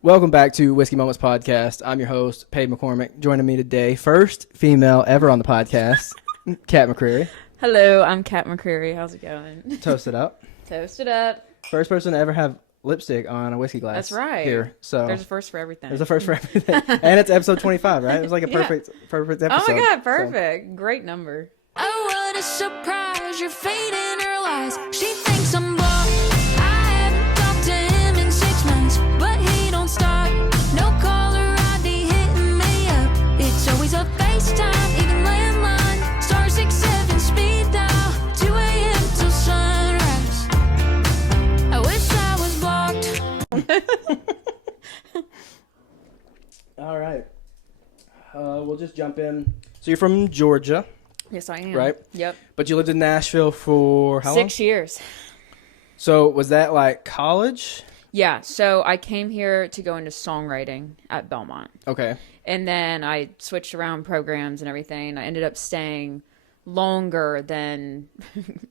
Welcome back to Whiskey Moments Podcast. I'm your host, Paige McCormick. Joining me today, first female ever on the podcast, Catt McCreary. Hello, I'm Catt McCreary. How's it going? Toast it up. Toast it up. First person to ever have lipstick on a whiskey glass. That's right. Here, so there's a first for everything. There's a first for everything, and it's episode 25, right? It was like a perfect episode. Oh my god, perfect! So. Great number. Oh, what a surprise! You're fading her lies. She thinks I'm bored. I haven't talked to him in 6 months, but he don't start. No caller ID hitting me up. It's always a FaceTime, even landline. Star 67 speed dial. 2 a.m. till sunrise. I wish I was blocked. All right. We'll just jump in. So you're from Georgia. Yes, I am. Right? Yep. But you lived in Nashville for how long? 6 years. So was that like college? Yeah, so I came here to go into songwriting at Belmont. Okay. And then I switched around programs and everything. I ended up staying longer than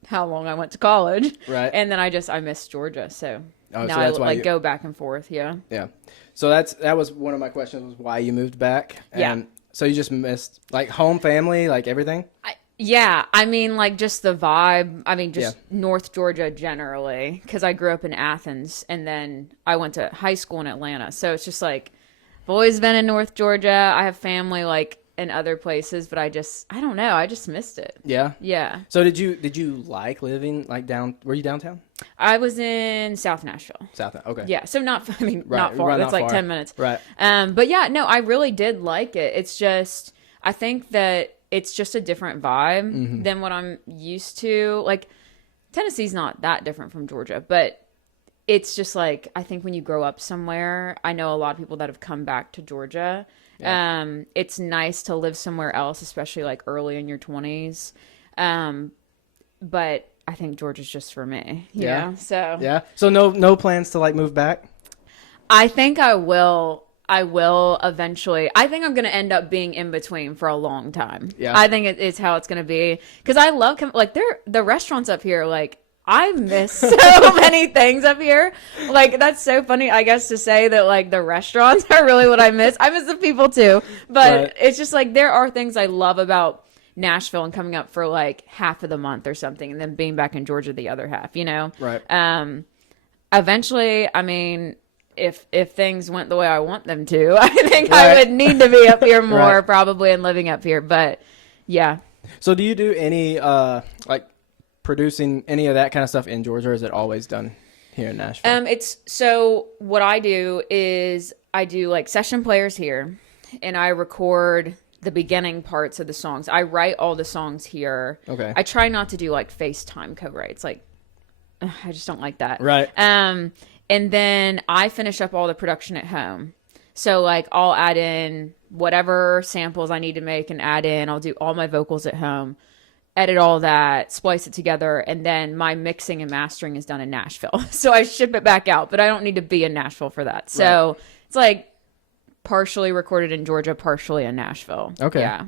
how long I went to college. Right. And then I missed Georgia, so now so I that's why go back and forth, yeah. Yeah. So that was one of my questions, was why you moved back. And yeah. So you just missed like home, family, like everything? I mean, like just the vibe. I mean, just North Georgia generally, because I grew up in Athens and then I went to high school in Atlanta. So it's just like, I've always been in North Georgia. I have family like in other places, but I don't know. I just missed it. Yeah. Yeah. So did you like living like were you downtown? I was in South Nashville. Okay. Yeah. So not far. Right, That's not like far. 10 minutes. Right. But yeah, no, I really did like it. It's just, I think that it's just a different vibe than what I'm used to. Like, Tennessee's not that different from Georgia, but it's just like, I think when you grow up somewhere, I know a lot of people that have come back to Georgia. Yeah. It's nice to live somewhere else, especially like early in your 20s. But I think Georgia's just for me. Yeah. So. Yeah. So no plans to like move back? I think I will eventually. I think I'm going to end up being in between for a long time. Yeah. I think it's how it's going to be. Because I love, like, the restaurants up here, like, I miss so many things up here. Like, that's so funny, I guess, to say that, like, the restaurants are really what I miss. I miss the people, too. But It's just, like, there are things I love about Nashville and coming up for, like, half of the month or something, and then being back in Georgia the other half, you know? Right. Eventually, I mean, if things went the way I want them to, I think I would need to be up here more probably and living up here. But yeah. So do you do any like producing any of that kind of stuff in Georgia, or is it always done here in Nashville? So what I do is I do like session players here, and I record the beginning parts of the songs. I write all the songs here. Okay. I try not to do like FaceTime co-writes. Like, I just don't like that. Right. And then I finish up all the production at home. So, like, I'll add in whatever samples I need to make and add in. I'll do all my vocals at home, edit all that, splice it together, and then my mixing and mastering is done in Nashville. So I ship it back out, but I don't need to be in Nashville for that. So It's like partially recorded in Georgia, partially in Nashville. Okay. Yeah.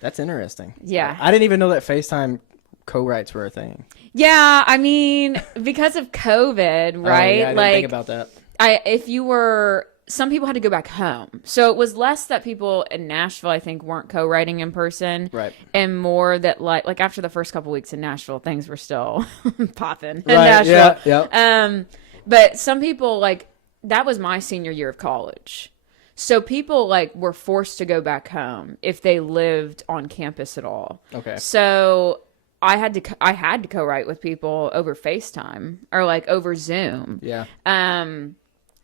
That's interesting. Yeah. I didn't even know that FaceTime co-writes were a thing. Yeah, I mean, because of COVID, right? Yeah, I didn't think about that. Some people had to go back home. So it was less that people in Nashville, I think, weren't co-writing in person. Right. And more that, like after the first couple weeks in Nashville, things were still popping in Right, Nashville. yeah. But some people, like, that was my senior year of college. So people, like, were forced to go back home if they lived on campus at all. Okay. So I had to co-write with people over FaceTime or like over Zoom. Yeah.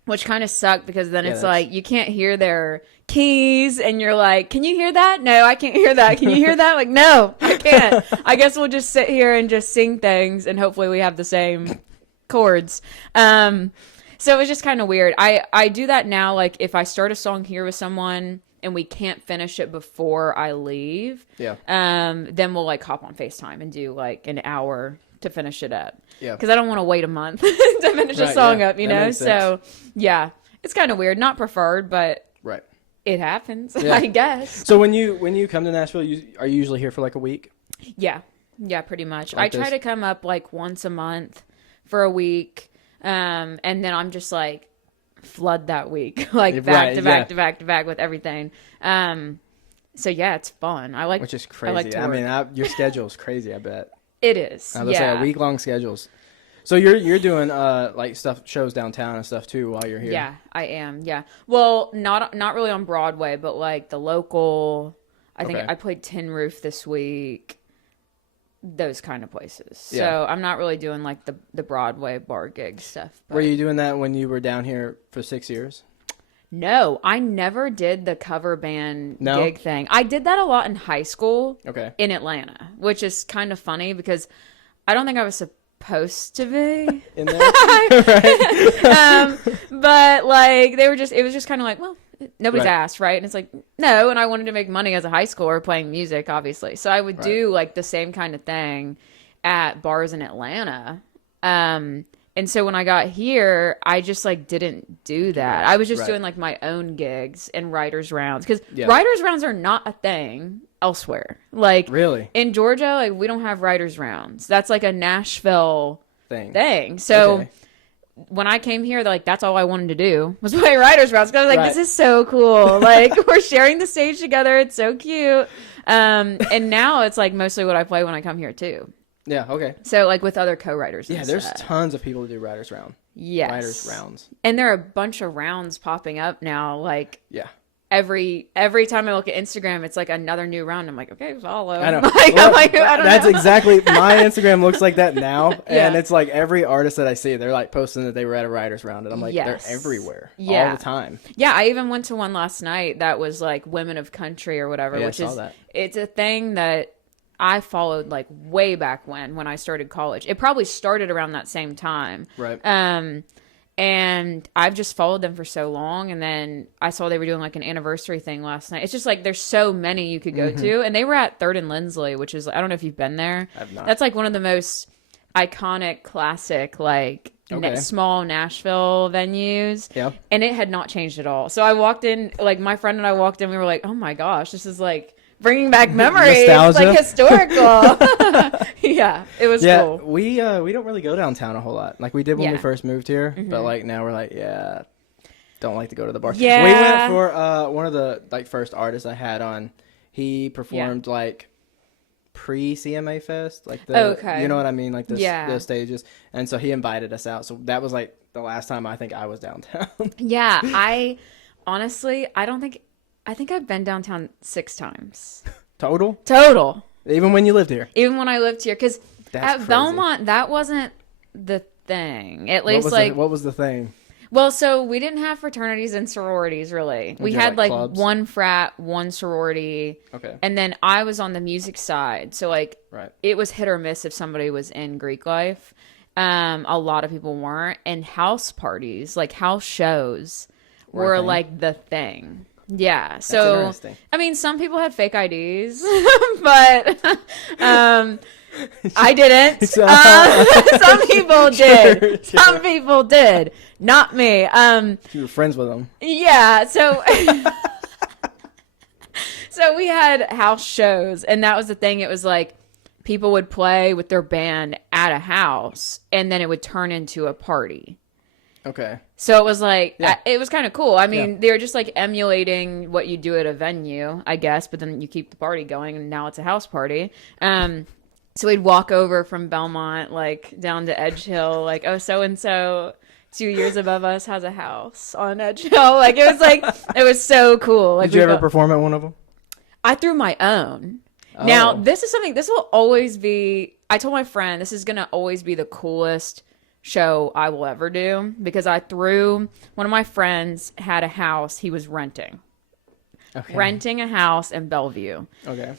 Which kind of sucked because then it's like you can't hear their keys and you're like, can you hear that? No, I can't hear that. Can you hear that? Like, no, I can't. I guess we'll just sit here and just sing things and hopefully we have the same chords. So it was just kind of weird. I do that now. Like if I start a song here with someone and we can't finish it before I leave, then we'll like hop on FaceTime and do like an hour to finish it up. Yeah. Because I don't want to wait a month to finish a song up, you know? So, yeah, it's kind of weird. Not preferred, but it happens, I guess. So when you come to Nashville, are you usually here for like a week? Yeah. Yeah, pretty much. Like I try to come up like once a month for a week. And then I'm just like, flood that week, like back to back to back to back with everything. So yeah, it's fun. I like, which is crazy. I like to work. Your schedule is crazy. I bet It is. I was say a week-long schedules. So you're doing like shows downtown and stuff too while you're here. Yeah, I am. Yeah. Well, not really on Broadway, but like the local. I think I played Tin Roof this week. Those kind of places. Yeah. So I'm not really doing like the Broadway bar gig stuff. But... Were you doing that when you were down here for 6 years? No, I never did the cover band gig thing. I did that a lot in high school. In Atlanta, which is kind of funny because I don't think I was supposed to be in there. Right. But like it was just kind of like, well, nobody's asked, right? And it's like, no. And I wanted to make money as a high schooler playing music, obviously. So I would do like the same kind of thing at bars in Atlanta. And so when I got here, I just like didn't do that. I was just doing like my own gigs and writers rounds because writers rounds are not a thing elsewhere. Like really in Georgia, like we don't have writers rounds. That's like a Nashville thing. So when I came here, like that's all I wanted to do was play writers rounds. Because I was like, this is so cool. Like we're sharing the stage together. It's so cute. And now it's like mostly what I play when I come here too. Yeah, okay. So, like, with other co-writers. Yeah, there's tons of people who do writers round. Yes. Writers rounds. And there are a bunch of rounds popping up now. Like, every time I look at Instagram, it's like another new round. I'm like, okay, follow. I know. Like, well, I don't know. That's exactly, my Instagram looks like that now. And it's like every artist that I see, they're like posting that they were at a writers round. And I'm like, they're everywhere. All the time. Yeah, I even went to one last night that was like Women of Country or whatever, which is, it's a thing that I followed like way back when I started college. It probably started around that same time. Right. And I've just followed them for so long. And then I saw they were doing like an anniversary thing last night. It's just like there's so many you could go to. And they were at 3rd and Lindsley, which is, I don't know if you've been there. I've not. That's like one of the most iconic, classic, like small Nashville venues. Yeah. And it had not changed at all. So I walked in, like my friend and I walked in, we were like, oh my gosh, this is like bringing back memories. Nostalgia. Like historical. Yeah, it was cool. We don't really go downtown a whole lot. Like we did when we first moved here, but like now we're like, don't like to go to the bar. Yeah. We went for one of the like first artists I had on. He performed like pre-CMA Fest, like the you know what I mean, like the stages. And so he invited us out. So that was like the last time I think I was downtown. Yeah, I honestly, I think I've been downtown 6 times. Total. Even when you lived here. Even when I lived here, because at crazy. Belmont that wasn't the thing. At least what was the thing? Well, so we didn't have fraternities and sororities really. We had like one frat, one sorority. Okay. And then I was on the music side, so like it was hit or miss if somebody was in Greek life. A lot of people weren't, and house parties, like house shows, were like the thing. Yeah, so I mean, some people had fake IDs, but I didn't. Some people did. Some people did. Not me. You were friends with them. Yeah. So, so we had house shows, and that was the thing. It was like people would play with their band at a house, and then it would turn into a party. Okay. So it was like, it was kind of cool. I mean, they were just like emulating what you do at a venue, I guess, but then you keep the party going, and now it's a house party. So we'd walk over from Belmont, like down to Edge Hill, like, oh, so-and-so 2 years above us has a house on Edge Hill. Like, it was like, it was so cool. Like, did you ever perform at one of them? I threw my own. Oh. Now, this is something, this will always be, I told my friend, this is going to always be the coolest show I will ever do, because one of my friends had a house he was renting a house in Bellevue. Okay.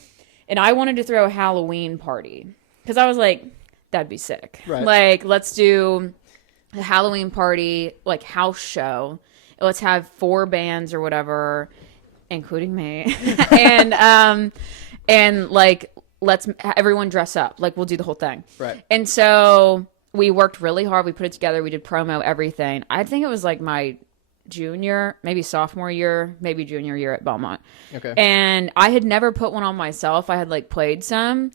And I wanted to throw a Halloween party because I was like, that'd be sick. Right. Like, let's do a Halloween party, like house show. Let's have 4 bands or whatever, including me. and like, let's everyone dress up. Like, we'll do the whole thing. Right. And so we worked really hard. We put it together. We did promo, everything. I think it was like my junior, maybe sophomore year, maybe junior year at Belmont. Okay. And I had never put one on myself. I had like played some.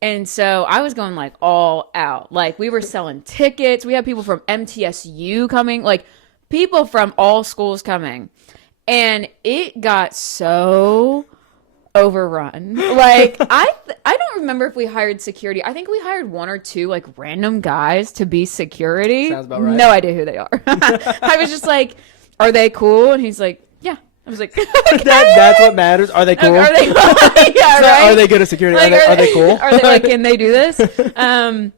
And so I was going like all out. Like, we were selling tickets. We had people from MTSU coming. Like, people from all schools coming. And it got so overrun. Like, I don't remember if we hired security. I think we hired 1 or 2 like random guys to be security. Sounds about right. No idea who they are. I was just like, are they cool? And he's like, yeah. I was like, okay. That's what matters. Are they cool? Are they yeah, so right? Are they good at security? Like, are they cool? Are they like, can they do this?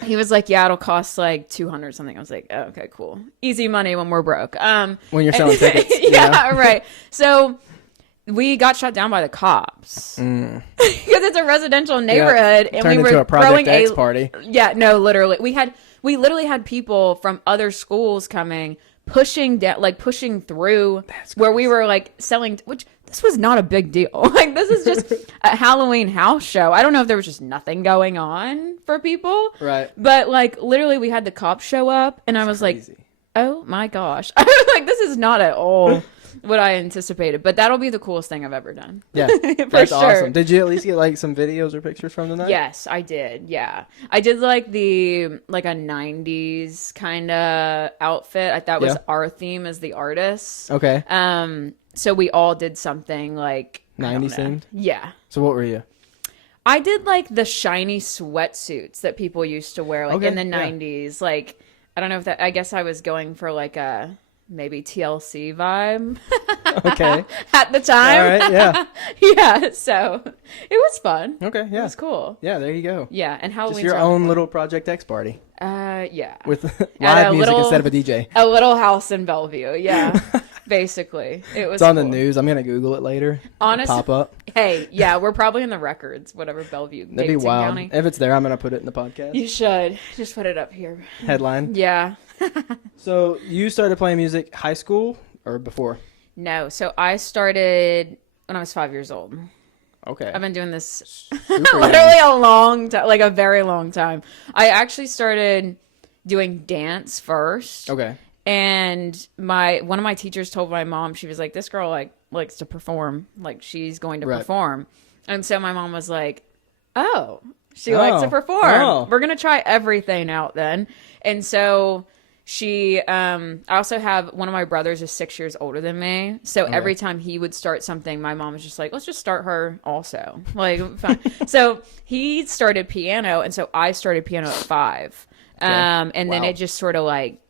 He was like, yeah, it'll cost like 200 something. I was like, oh, okay, cool. Easy money when we're broke. When you're selling tickets. Yeah, right. So we got shut down by the cops because it's a residential neighborhood, and Turned we into were a Project throwing X party. Yeah, no, literally, we literally had people from other schools coming, pushing through where we were like selling, which this was not a big deal. Like, this is just a Halloween house show. I don't know if there was just nothing going on for people, right? But like, literally, we had the cops show up, and I was crazy. Like, oh my gosh, I was like, this is not at all what I anticipated, but that'll be the coolest thing I've ever done. Yeah, that's sure. Awesome. Did you at least get like some videos or pictures from the night? Yes, I did. Yeah, I did like a 90s kind of outfit. That was our theme as the artists. Okay. So we all did something like 90s themed. Yeah. So what were you? I did like the shiny sweatsuits that people used to wear in the 90s. Like, I don't know if that. I guess I was going for like a maybe TLC vibe. Okay. At the time. All right, yeah. Yeah, so it was fun. Okay, yeah. It was cool. Yeah, there you go. Yeah, and Halloween's just your own little Project X party. Yeah. With live music instead of a DJ. A little house in Bellevue, yeah. Basically. It's on the news. I'm going to Google it later. Honestly. Pop up. Hey, yeah, we're probably in the records, whatever Bellevue. That'd be wild. County. If it's there, I'm going to put it in the podcast. You should. Just put it up here. Headline? Yeah. So you started playing music high school or before? No. So I started when I was 5 years old. Okay. I've been doing this literally a long time, like a very long time. I actually started doing dance first. Okay. And one of my teachers told my mom, she was like, this girl likes to perform. Like, she's going to perform. And so my mom was like, oh, she likes to perform. Oh. We're going to try everything out then. And so she, I also have one of my brothers is 6 years older than me. So every time he would start something, my mom was just like, let's just start her also. Like, fine. So he started piano. And so I started piano at 5. Okay. And then it just sort of like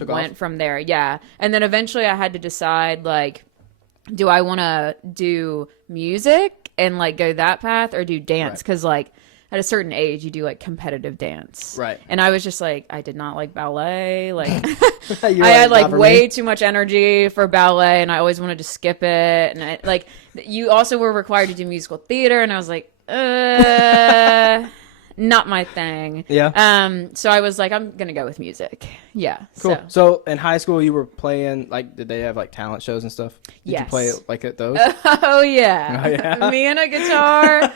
went from there. Yeah. And then eventually I had to decide, like, do I want to do music and like go that path or do dance? Because like at a certain age, you do like competitive dance. Right. And I was just like, I did not like ballet. Like I had like way too much energy for ballet and I always wanted to skip it. And like you also were required to do musical theater. And I was like, not my thing. Yeah. So I was like, I'm gonna go with music. Yeah. Cool. So in high school, you were playing like, did they have like talent shows and stuff? Did you play like at those? Oh yeah. Me and a guitar.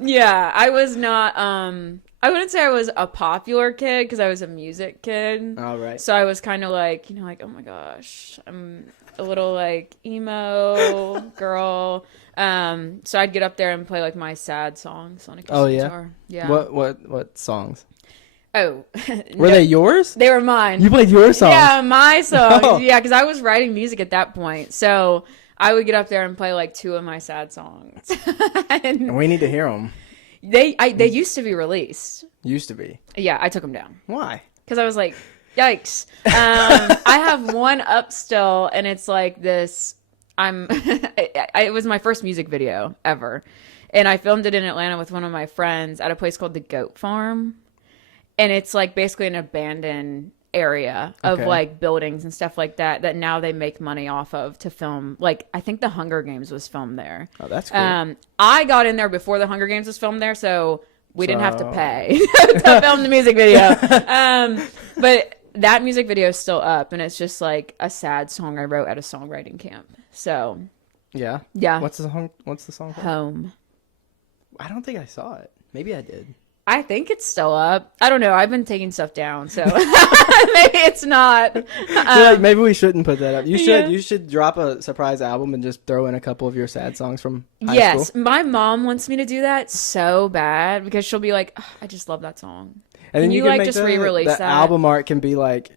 Yeah. I was not. I wouldn't say I was a popular kid because I was a music kid. All right. So I was kind of like, like, oh my gosh, I'm a little like emo girl. So I'd get up there and play like my sad songs on a guitar. Yeah. What songs? Oh, were they yours? They were mine. You played your songs? Yeah, my songs. Oh. Yeah, because I was writing music at that point. So I would get up there and play like 2 of my sad songs. And we need to hear them. They used to be released. Used to be. Yeah, I took them down. Why? Because I was like, yikes. I have one up still, and it's like this. It was my first music video ever, and I filmed it in Atlanta with one of my friends at a place called the Goat Farm, and it's like basically an abandoned area of like buildings and stuff like that now they make money off of to film. Like I think the Hunger Games was filmed there. Oh, that's cool. I got in there before the Hunger Games was filmed there, so we didn't have to pay to film the music video. But that music video is still up, and it's just like a sad song I wrote at a songwriting camp. So, yeah. What's the song called? Home. I don't think I saw it. Maybe I did. I think it's still up. I don't know. I've been taking stuff down, so maybe it's not. Like, maybe we shouldn't put that up. You should drop a surprise album and just throw in a couple of your sad songs from high school. My mom wants me to do that so bad because she'll be like, oh, I just love that song. And then you can like make just re-release that album art can be like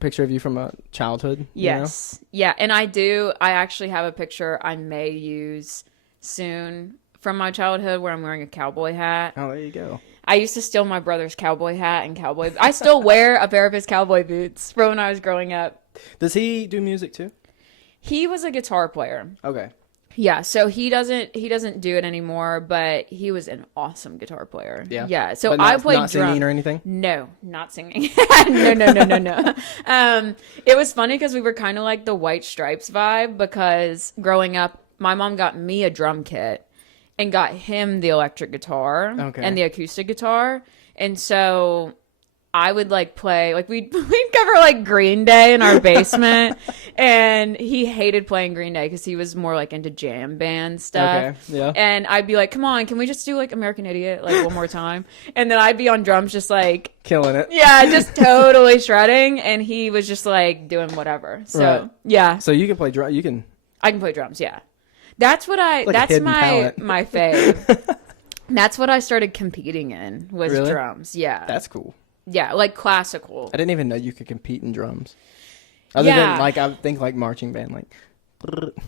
picture of you from a childhood? Yes. Yeah, and I actually have a picture I may use soon from my childhood where I'm wearing a cowboy hat. Oh, there you go. I used to steal my brother's cowboy hat and cowboy. I still wear a pair of his cowboy boots from when I was growing up. Does he do music too? He was a guitar player. Okay. Yeah, so he doesn't do it anymore, but he was an awesome guitar player. Yeah. Yeah. So I played not singing or anything? No, not singing. No. It was funny because we were kind of like the White Stripes vibe, because growing up, my mom got me a drum kit and got him the electric guitar and the acoustic guitar. And so I would like play, like we'd cover like Green Day in our basement, and he hated playing Green Day because he was more like into jam band stuff. Okay, yeah. And I'd be like, come on, can we just do like American Idiot like one more time? And then I'd be on drums just like killing it. Yeah, just totally shredding, and he was just like doing whatever. So yeah. So you can play drum. I can play drums. Yeah. That's what that's my fave. That's what I started competing in was drums. Yeah. That's cool. Yeah, like classical. I didn't even know you could compete in drums. Other than like, I think like marching band, like.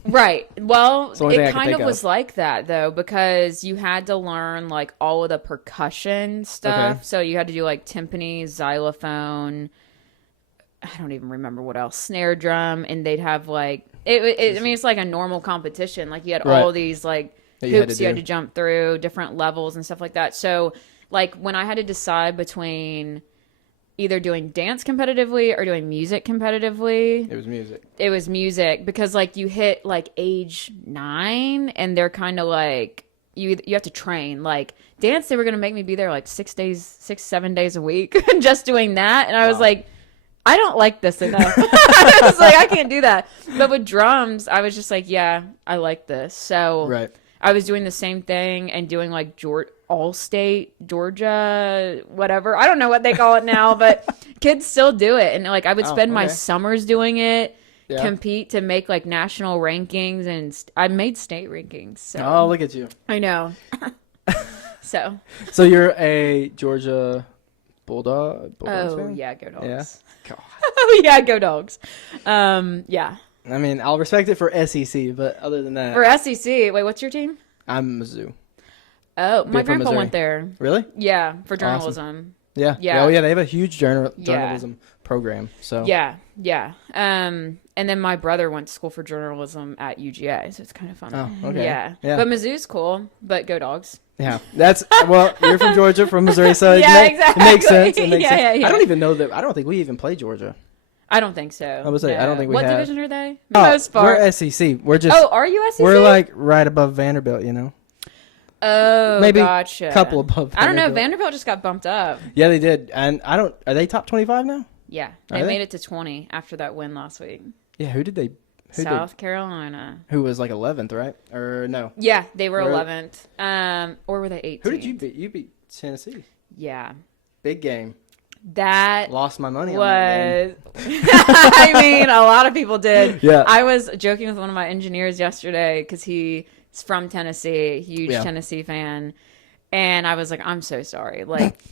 Right. Well, it kind of was like that though, because you had to learn like all of the percussion stuff. Okay. So you had to do like timpani, xylophone. I don't even remember what else. Snare drum, and they'd have like I mean, it's like a normal competition. Like you had all these like hoops you had to jump through, different levels and stuff like that. So like when I had to decide between either doing dance competitively or doing music competitively, it was music because like you hit like age 9 and they're kind of like you have to train. Like dance, they were going to make me be there like 7 days a week just doing that. And I was like, I don't like this enough. I was like, I can't do that. But with drums, I was just like, yeah, I like this. So I was doing the same thing and doing like All-State, Georgia, whatever. I don't know what they call it now, but kids still do it. And like I would spend my summers doing it, compete to make like national rankings, and I made state rankings. So. Oh, look at you. I know. So you're a Georgia Bulldogs fan? Yeah, go Dogs. Yeah. Oh yeah, go Dogs. Yeah. I mean, I'll respect it for SEC, but other than that, for SEC, wait, what's your team? I'm Mizzou. Oh, my grandpa went there. Really? Yeah, for journalism. Awesome. Yeah. Oh yeah, they have a huge journalism program. So yeah. And then my brother went to school for journalism at UGA, so it's kind of fun. Oh, okay. Yeah. But Mizzou's cool, but go Dogs. Yeah, that's you're from Georgia, from Missouri, so exactly. It makes sense. Yeah. I don't even know that. I don't think we even play Georgia. I don't think so. I would say I don't think we have. What division are they? Most far. We're SEC. We're just. Oh, are you SEC? We're like right above Vanderbilt, you know. Oh, maybe gotcha. A couple above. I don't know. Vanderbilt just got bumped up. Yeah, they did, and Are they top 25 now? Yeah, they made it to 20 after that win last week. Yeah, who did they? South Carolina. Who was like 11th, right? Or no? Yeah, they were 11th. Or were they 18th? Who did you beat? You beat Tennessee. Yeah. Big game. That lost my money on that game. I mean, a lot of people did. Yeah. I was joking with one of my engineers yesterday because he's from Tennessee, huge Tennessee fan. And I was like, I'm so sorry. Like,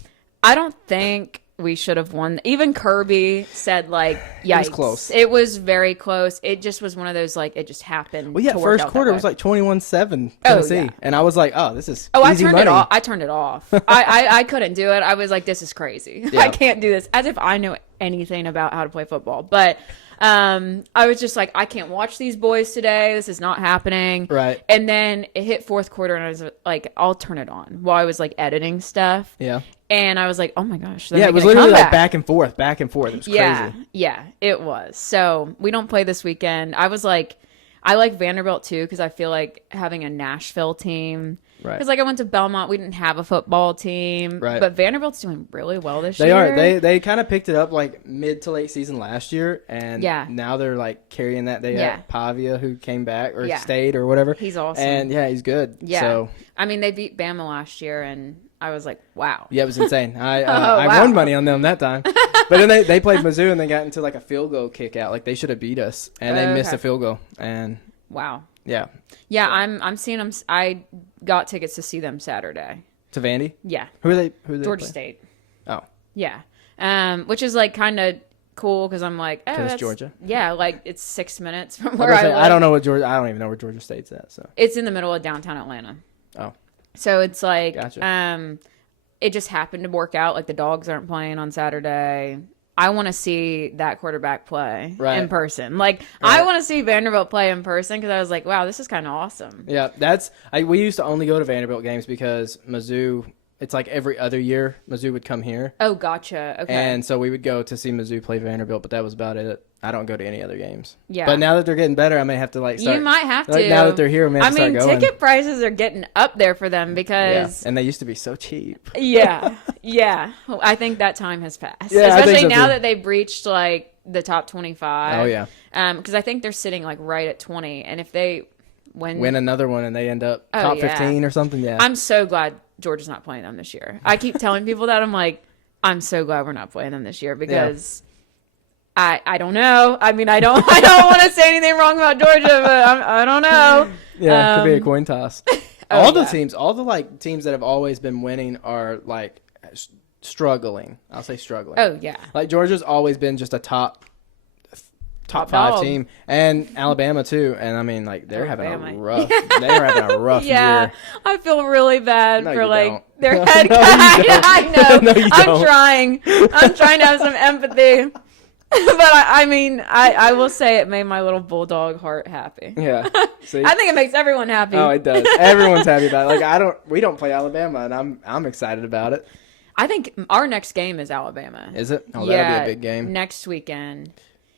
I don't think we should have won. Even Kirby said, like, yikes. It was close. It was very close. It just was one of those, like, it just happened. Well, yeah, first quarter was like 21-7 Tennessee. Yeah. And I was like, oh, this is easy money. I turned it off. I couldn't do it. I was like, this is crazy. Yeah. I can't do this. As if I know anything about how to play football. But I was just like, I can't watch these boys today. This is not happening. Right. And then it hit fourth quarter, and I was like, I'll turn it on while I was like editing stuff. Yeah. And I was like, oh my gosh. Yeah, it was literally like back and forth. It was crazy. Yeah, it was. So we don't play this weekend. I was like, I like Vanderbilt too, because I feel like having a Nashville team. Right. Because like I went to Belmont, we didn't have a football team. Right. But Vanderbilt's doing really well this year. They are. They kind of picked it up like mid to late season last year, and now they're like carrying that. They had Pavia, who came back or stayed or whatever. He's awesome. And he's good. Yeah. So I mean, they beat Bama last year, and I was like, wow. Yeah, it was insane. I won money on them that time. But then they played Mizzou, and they got into like a field goal kick out. Like they should have beat us, and they missed a field goal. And wow. Yeah. Yeah, I'm seeing them. I got tickets to see them Saturday. To Vandy? Yeah. Who are they? Georgia State. Oh. Yeah. Which is like kind of cool because I'm like, oh, that's Georgia. Yeah, like it's 6 minutes from where I live. I don't know what Georgia. I don't even know where Georgia State's at. So it's in the middle of downtown Atlanta. Oh, so it's like, gotcha. It just happened to work out. Like the Dogs aren't playing on Saturday. I want to see that quarterback play in person. Like I want to see Vanderbilt play in person because I was like, wow, this is kind of awesome. Yeah, we used to only go to Vanderbilt games because Mizzou. It's like every other year Mizzou would come here. Oh, gotcha. Okay. And so we would go to see Mizzou play Vanderbilt, but that was about it. I don't go to any other games. Yeah. But now that they're getting better, I may have to start. You might have to. Now that they're here, I may have to start going. Ticket prices are getting up there for them because. Yeah. And they used to be so cheap. Yeah. Yeah. I think that time has passed. Yeah, especially now that they've reached like the top 25. Oh yeah. Because I think they're sitting like right at 20, and if they win another one and they end up top 15 or something, yeah. I'm so glad Georgia's not playing them this year. I keep telling people that. I'm like, I'm so glad we're not playing them this year because I don't know. I mean, I don't want to say anything wrong about Georgia, but I don't know. Yeah, it could be a coin toss. All the teams that have always been winning are like struggling. I'll say struggling. Oh yeah. Like Georgia's always been just a top 5 team, and Alabama too. And I mean, like they're having a rough. They're having a rough year. I feel really bad for like don't. their head coach. I know. No, I'm trying to have some empathy. But I mean, I will say it made my little bulldog heart happy. Yeah. See? I think it makes everyone happy. Oh, it does. Everyone's happy about it. Like we don't play Alabama, and I'm excited about it. I think our next game is Alabama. Is it? Oh, that'll be a big game. Next weekend.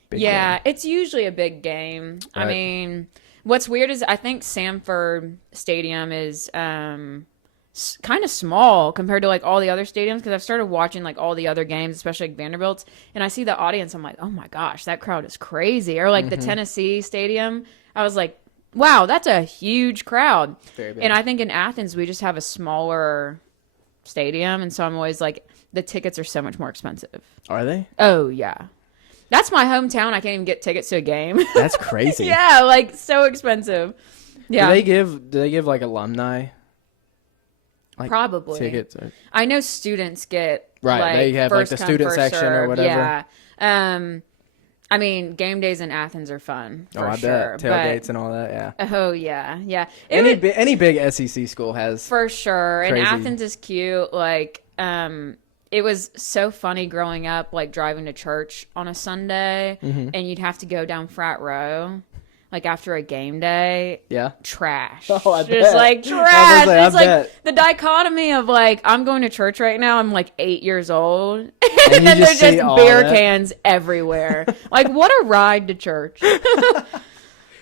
Big game. It's usually a big game. Right. I mean, what's weird is I think Sanford Stadium is kind of small compared to like all the other stadiums because I've started watching like all the other games, especially like Vanderbilt's, and I see the audience. I'm like, oh my gosh, that crowd is crazy. Or like the Tennessee Stadium, I was like, wow, that's a huge crowd. Very big. And I think in Athens we just have a smaller stadium, and so I'm always like, the tickets are so much more expensive. Are they? Oh yeah. That's my hometown. I can't even get tickets to a game. That's crazy. Yeah, like so expensive. Yeah. Do they give like alumni? Like probably tickets. I know students get they have like the student section or whatever. Yeah. I mean, game days in Athens are fun for sure. Bet. Tailgates and all that. Yeah. Oh yeah, yeah. Any big SEC school has for sure. Crazy. And Athens is cute. Like it was so funny growing up, like driving to church on a Sunday, and you'd have to go down Frat Row, like after a game day. Yeah. Trash. Oh, I Just bet. like trash. It's like the dichotomy of like, I'm going to church right now. I'm like 8 years old. And then there's just beer that? cans everywhere. Like, what a ride to church.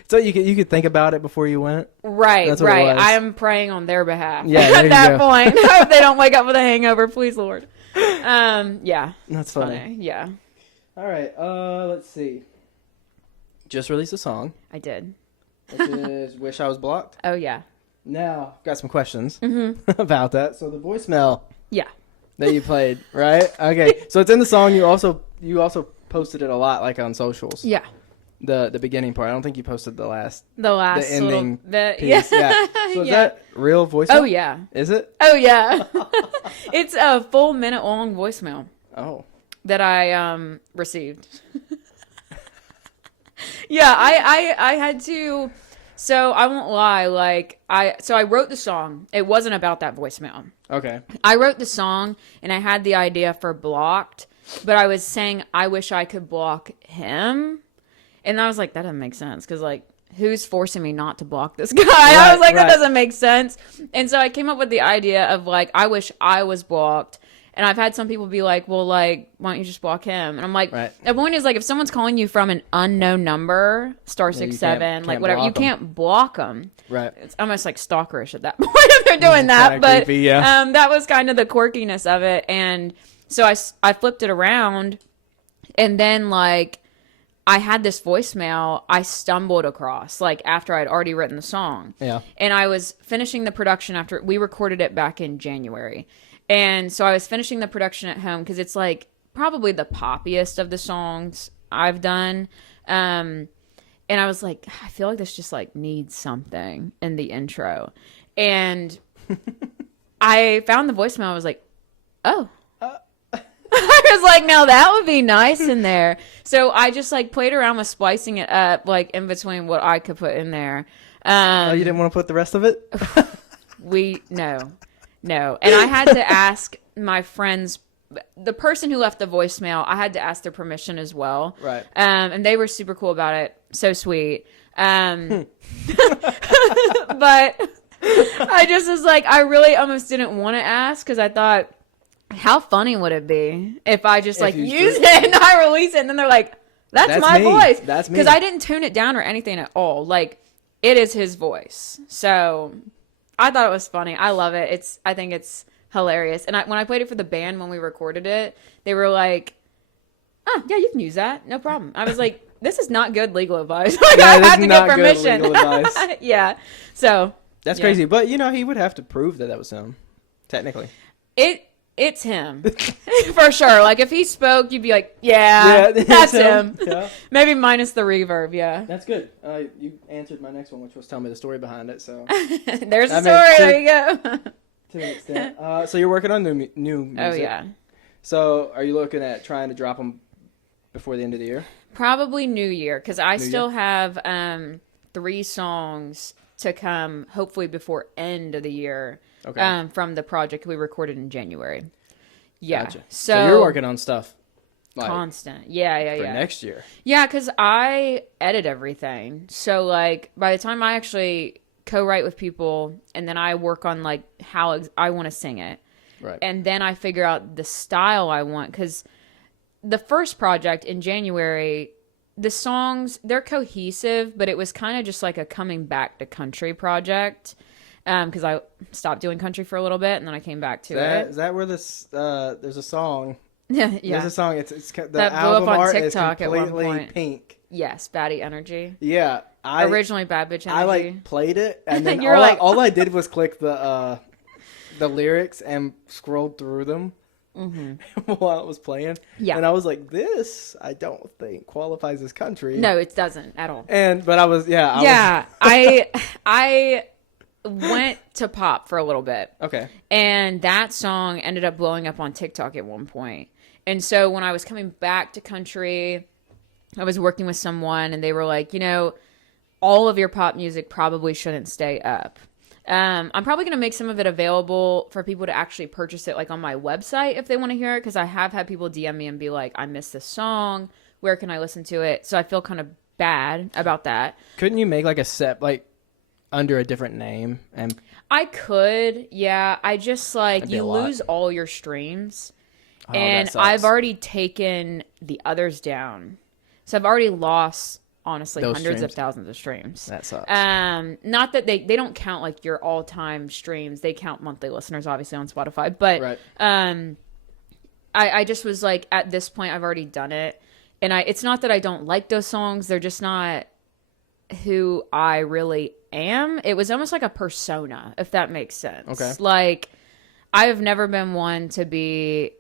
So you could think about it before you went? Right, That's what right. it was. I am praying on their behalf. Yeah, at that point. I hope they don't wake up with a hangover, please, Lord. Yeah. That's funny. Yeah. All right. Let's see. Just released a song. I did. Which is Wish I Was Blocked. Oh, yeah. Now, got some questions about that. So the voicemail Yeah. that you played, right? Okay. So it's in the song. You also posted it a lot, like on socials. Yeah. The beginning part. I don't think you posted the ending piece. Yeah. So is that real voicemail? Oh, yeah. Is it? Oh, yeah. It's a full minute-long voicemail. Oh. That I received. Yeah, I had to. So I won't lie. Like I wrote the song. It wasn't about that voicemail. Okay. I wrote the song and I had the idea for blocked, but I was saying I wish I could block him, and I was like, that doesn't make sense because like, who's forcing me not to block this guy? I was like, that doesn't make sense. And so I came up with the idea of like, I wish I was blocked. And I've had some people be like, well, like, why don't you just block him? And I'm like, the point is, like, if someone's calling you from an unknown number, *67, like, whatever, you can't block them. Right. It's almost, like, stalkerish at that point if they're doing that. But creepy, yeah. That was kind of the quirkiness of it. And so I flipped it around. And then, like, I had this voicemail I stumbled across, like, after I'd already written the song. Yeah. And I was finishing the production after we recorded it back in January. And so I was finishing the production at home because it's like probably the poppiest of the songs I've done. And I was like, I feel like this just like needs something in the intro. And I found the voicemail. I was like, oh. I was like, now that would be nice in there. So I just like played around with splicing it up, like in between what I could put in there. Oh, you didn't want to put the rest of it? No. And I had to ask my friends, the person who left the voicemail, I had to ask their permission as well. Right. And they were super cool about it. So sweet. But I just was like, I really almost didn't want to ask because I thought, how funny would it be if I just like use it and I release it and then they're like, that's my voice. That's me. Because I didn't tune it down or anything at all. Like, it is his voice. So I thought it was funny. I love it. I think it's hilarious. And when I played it for the band when we recorded it, they were like, oh, yeah, you can use that. No problem. I was like, this is not good legal advice. Like, yeah, I had to get permission. Legal advice. Yeah. So that's crazy. But he would have to prove that was him, technically. It's him. For sure. Like, if he spoke, you'd be like, yeah that's him. Yeah. Maybe minus the reverb, yeah. That's good. You answered my next one, which was tell me the story behind it, so. There's a story. There you go. To an extent. So you're working on new music. Oh, yeah. So are you looking at trying to drop them before the end of the year? Probably New Year, because I still have 3 songs to come, hopefully before end of the year. Okay. From the project we recorded in January. Yeah. Gotcha. So you're working on stuff. Like, constant. Yeah. For next year. Yeah, because I edit everything. So, like, by the time I actually co-write with people, and then I work on, like, how I want to sing it. Right. And then I figure out the style I want. Because the first project in January, the songs, they're cohesive, but it was kind of just like a coming back to country project. Because I stopped doing country for a little bit, and then I came back to it. Is that where this? There's a song. Yeah. There's a song. It's the that album blew up on art TikTok is at one completely point. Pink. Yes, Baddie Energy. Yeah, originally Bad Bitch Energy. I like played it, and then all I did was click the lyrics and scrolled through them while it was playing. Yeah, and I was like, this I don't think qualifies as country. No, it doesn't at all. But I was I went to pop for a little bit. Okay. And that song ended up blowing up on TikTok at one point. And so when I was coming back to country, I was working with someone and they were like, all of your pop music probably shouldn't stay up. I'm probably going to make some of it available for people to actually purchase it, like on my website if they want to hear it. Because I have had people DM me and be like, I missed this song. Where can I listen to it? So I feel kind of bad about that. Couldn't you make like a set, like, under a different name? And I could, yeah. I just like you lose all your streams, and I've already taken the others down, so I've already lost honestly hundreds of thousands of streams. That sucks. Not that they don't count like your all time streams; they count monthly listeners, obviously on Spotify. But I just was like, at this point, I've already done it, and it's not that I don't like those songs; they're just not who I really am. It was almost like a persona, if that makes sense. Okay. Like, I have never been one to be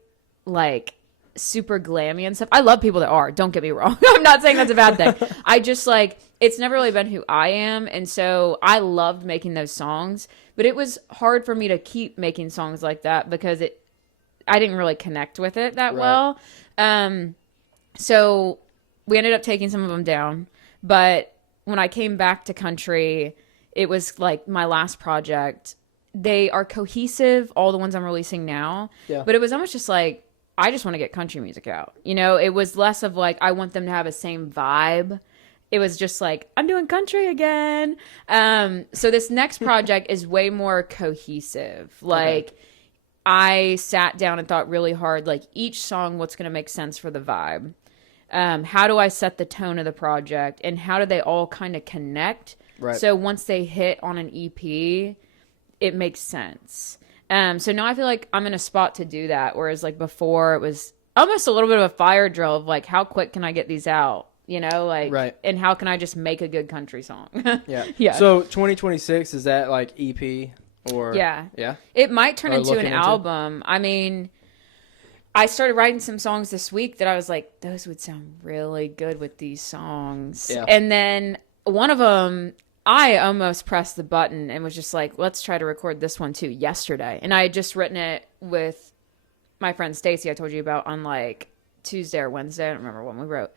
like super glammy and stuff. I love people that are, don't get me wrong. I'm not saying that's a bad thing. I just like, it's never really been who I am. And so I loved making those songs, but it was hard for me to keep making songs like that because I didn't really connect with it that well. So we ended up taking some of them down, but when I came back to country, it was like my last project. They are cohesive, all the ones I'm releasing now. Yeah. But it was almost just like, I just want to get country music out. It was less of like, I want them to have the same vibe. It was just like, I'm doing country again. So this next project is way more cohesive. Like, I sat down and thought really hard, like each song, what's going to make sense for the vibe. How do I set the tone of the project, and how do they all kind of connect? Right. So once they hit on an EP, it makes sense. So now I feel like I'm in a spot to do that. Whereas like before it was almost a little bit of a fire drill of like, how quick can I get these out? Like, and how can I just make a good country song? Yeah. So 2026, is that like EP or? Yeah. It might turn into an album. I mean, I started writing some songs this week that I was like, those would sound really good with these songs. Yeah. And then one of them, I almost pressed the button and was just like, let's try to record this one too yesterday. And I had just written it with my friend Stacy I told you about on like Tuesday or Wednesday. I don't remember when we wrote.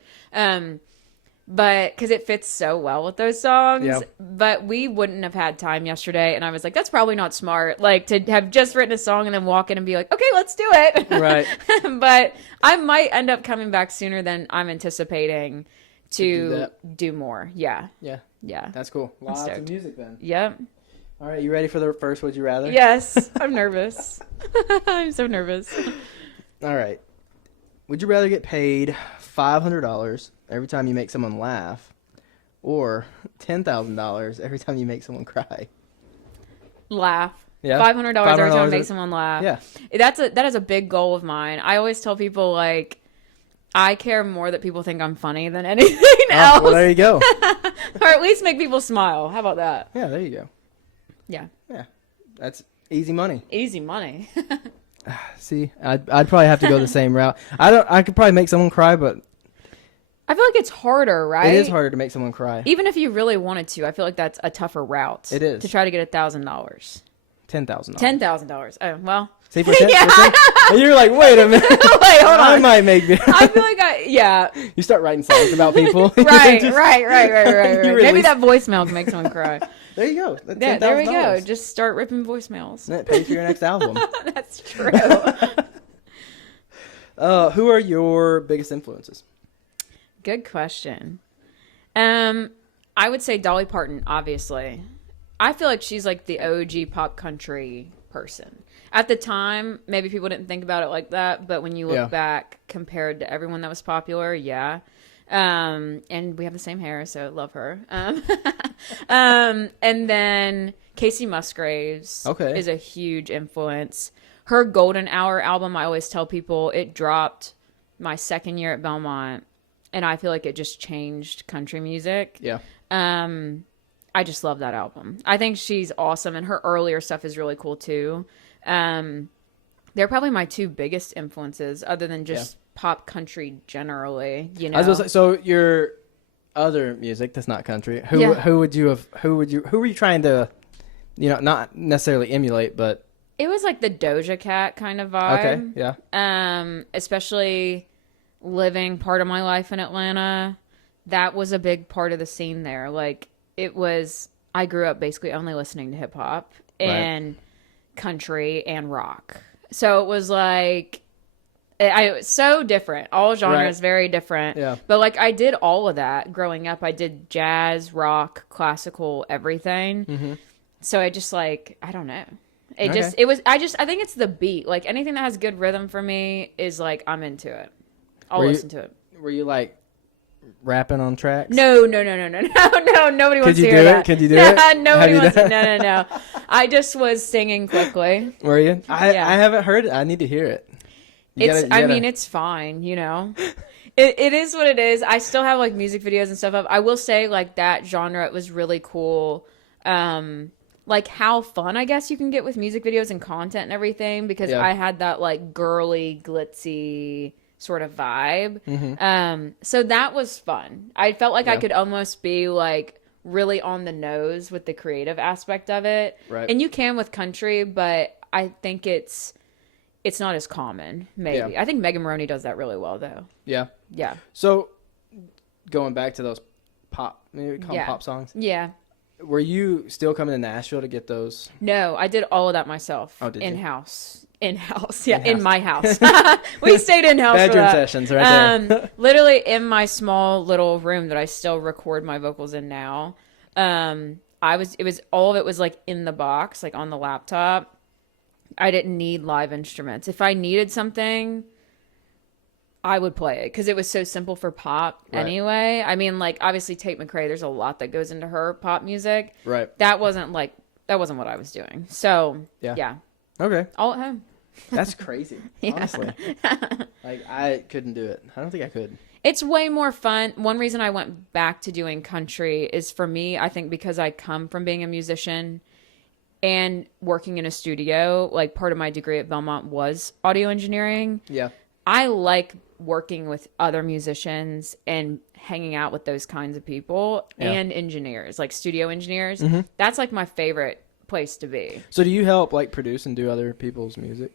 But because it fits so well with those songs. Yeah. But we wouldn't have had time yesterday. And I was like, that's probably not smart. Like to have just written a song and then walk in and be like, okay, let's do it. Right. But I might end up coming back sooner than I'm anticipating to do more. Yeah. Yeah. Yeah. That's cool. Lots of music then. Yep. All right. You ready for the first Would You Rather? Yes. I'm nervous. I'm so nervous. All right. Would you rather get paid $500 every time you make someone laugh, or $10,000 every time you make someone cry? Laugh. Yeah. $500 every time I make someone laugh. Yeah. That is a big goal of mine. I always tell people like I care more that people think I'm funny than anything else. Well, there you go. Or at least make people smile. How about that? Yeah, there you go. Yeah. Yeah. That's easy money. Easy money. See, I'd probably have to go the same route. I could probably make someone cry, but I feel like it's harder, right? It is harder to make someone cry. Even if you really wanted to, I feel like that's a tougher route. It is. To try to get $1,000. $10,000. $10,000. Oh, well. See, for 10, you're like, wait a minute. Wait, hold on. I might make this. I feel like yeah. You start writing songs about people. Right. Maybe that voicemail can make someone cry. There you go. That's yeah, there we go. Just start ripping voicemails. And it pays for your next album. That's true. Who are your biggest influences? Good question. I would say Dolly Parton, obviously. I feel like she's like the OG pop country person. At the time, maybe people didn't think about it like that, but when you look back compared to everyone that was popular, yeah. And we have the same hair, so love her. And then Casey Musgraves is a huge influence. Her Golden Hour album, I always tell people, it dropped my second year at Belmont, and I feel like it just changed country music. Yeah. I just love that album. I think she's awesome, and her earlier stuff is really cool too. They're probably my two biggest influences, other than just pop country generally. You know, I was gonna say, so your other music that's not country. Who were you trying to, not necessarily emulate, but it was like the Doja Cat kind of vibe. Okay, yeah. Especially living part of my life in Atlanta, that was a big part of the scene there. Like I grew up basically only listening to hip hop and country and rock. So it was like, so different. All genres, very different. Yeah. But like I did all of that growing up. I did jazz, rock, classical, everything. Mm-hmm. So I just like, I don't know. I think it's the beat. Like anything that has good rhythm for me is like, I'm into it. I'll listen to it. Were you like rapping on tracks? No. Nobody wants to hear that. Could you do it? Nobody wants to. No. I just was singing quickly. Were you? I haven't heard it. I need to hear it. I mean, it's fine, It is what it is. I still have like music videos and stuff up. I will say like that genre, it was really cool. Like how fun I guess you can get with music videos and content and everything, because I had that like girly, glitzy sort of vibe. Mm-hmm. So that was fun. I felt like I could almost be like really on the nose with the creative aspect of it. Right. And you can with country, but I think it's not as common, maybe. Yeah. I think Megan Maroney does that really well, though. Yeah. Yeah. So, going back to those pop, maybe we call them pop songs. Yeah. Were you still coming to Nashville to get those? No, I did all of that myself. Oh, did you? In-house. Yeah, in my house. We stayed in-house for Bedroom that. sessions right there. Literally in my small little room that I still record my vocals in now. All of it was like in the box, like on the laptop. I didn't need live instruments. If I needed something, I would play it because it was so simple for pop anyway. I mean, like obviously Catt McCreary, there's a lot that goes into her pop music. Right. That wasn't what I was doing. So yeah. Okay. All at home. That's crazy. Honestly. Like I couldn't do it. I don't think I could. It's way more fun. One reason I went back to doing country is for me, I think because I come from being a musician and working in a studio, like part of my degree at Belmont was audio engineering. Yeah. I like working with other musicians and hanging out with those kinds of people and engineers, like studio engineers. Mm-hmm. That's like my favorite place to be. So do you help like produce and do other people's music?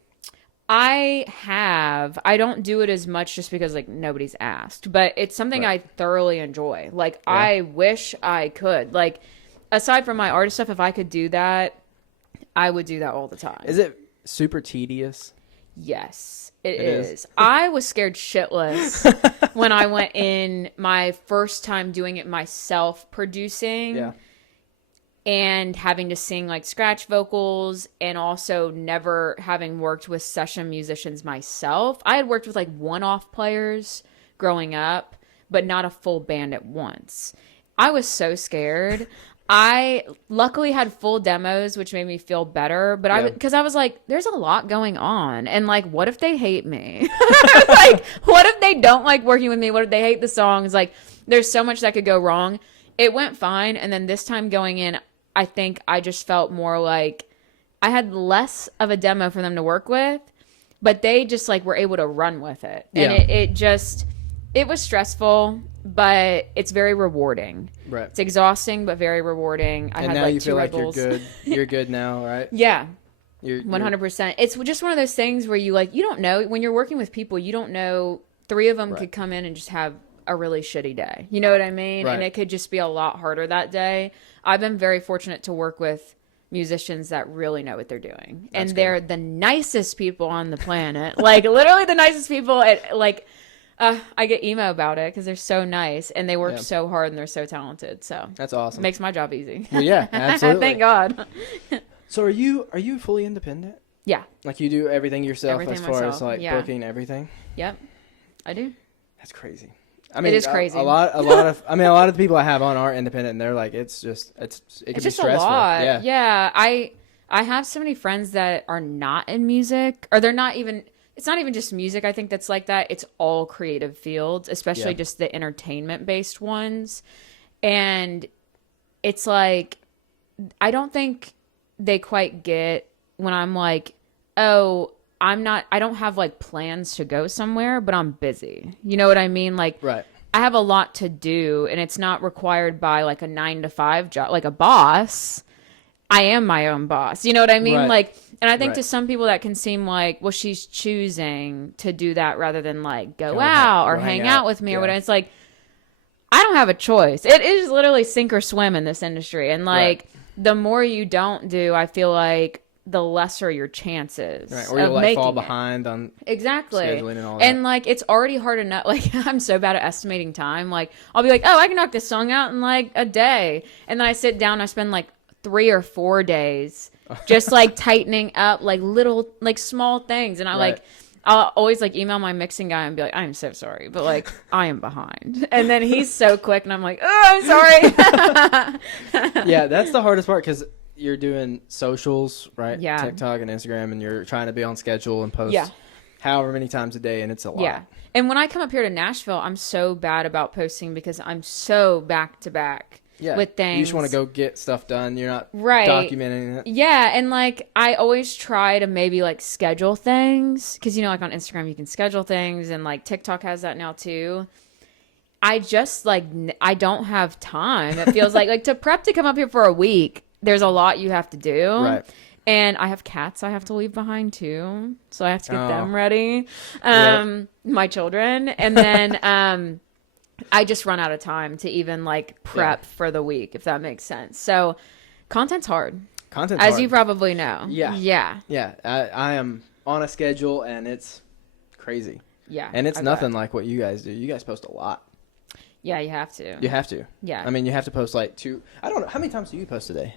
I don't do it as much just because like nobody's asked, but it's something I thoroughly enjoy. Like I wish I could. Like aside from my artist stuff, if I could do that, I would do that all the time. Is it super tedious? Yes, it is. I was scared shitless when I went in my first time doing it myself, producing. Yeah. And having to sing like scratch vocals, and also never having worked with session musicians myself. I had worked with like one-off players growing up, but not a full band at once. I was so scared. I luckily had full demos, which made me feel better. But because I was like, there's a lot going on. And like, what if they hate me? Like, what if they don't like working with me? What if they hate the songs? Like, there's so much that could go wrong. It went fine. And then this time going in, I think I just felt more like I had less of a demo for them to work with, but they just like were able to run with it. And it was stressful, but it's very rewarding. Right. It's exhausting, but very rewarding. I had now like you feel like you're good. You're good now, right? Yeah. You're 100%. It's just one of those things where you like, you don't know when you're working with people, you don't know 3 of them could come in and just have a really shitty day. You know what I mean? Right. And it could just be a lot harder that day. I've been very fortunate to work with musicians that really know what they're doing. That's and they're the nicest people on the planet. Like literally the nicest people at like I get emo about it because they're so nice and they work so hard and they're so talented. So that's awesome. Makes my job easy. Well, yeah, absolutely. Thank God. So are you fully independent? Yeah. Like you do everything yourself everything as far myself. as like booking everything? Yep. I do. That's crazy. I mean, it is crazy. A lot of the people I have on are independent, and they're like, it can be stressful. A lot. Yeah. I have so many friends that are not in music, or they're not even. It's not even just music. I think that's like that. It's all creative fields, especially just the entertainment based ones, and it's like I don't think they quite get when I'm like, oh, I don't have like plans to go somewhere, but I'm busy. You know what I mean? Like, right. I have a lot to do and it's not required by like a 9-to-5 job, like a boss. I am my own boss. You know what I mean? Right. Like, and I think to some people that can seem like, well, she's choosing to do that rather than like go out or hang out with me or whatever. It's like, I don't have a choice. It is literally sink or swim in this industry. And like, the more you don't do, I feel like the lesser your chances. Right. Or you'll like fall behind on scheduling and all that. And like it's already hard enough. Like I'm so bad at estimating time. Like I'll be like, oh, I can knock this song out in like a day. And then I sit down, I spend like 3 or 4 days just like tightening up like little like small things. And I'll always like email my mixing guy and be like, I'm so sorry, but like I am behind. And then he's so quick and I'm like, oh, I'm sorry. Yeah, that's the hardest part because you're doing socials, right? Yeah. TikTok and Instagram, and you're trying to be on schedule and post however many times a day, and it's a lot. Yeah. And when I come up here to Nashville, I'm so bad about posting because I'm so back to back with things. You just want to go get stuff done. You're not documenting it. Yeah. And like, I always try to maybe like schedule things because, you know, like on Instagram, you can schedule things and like TikTok has that now too. I just like, I don't have time. It feels like to prep to come up here for a week. There's a lot you have to do. Right. And I have cats I have to leave behind too. So I have to get them ready. My children. And then I just run out of time to even like prep for the week, if that makes sense. So content's hard. As you probably know. Yeah. Yeah. Yeah. I am on a schedule and it's crazy. Yeah. And it's nothing like what you guys do. You guys post a lot. Yeah, you have to. You have to. Yeah. I mean, you have to post like 2. I don't know. How many times do you post a day?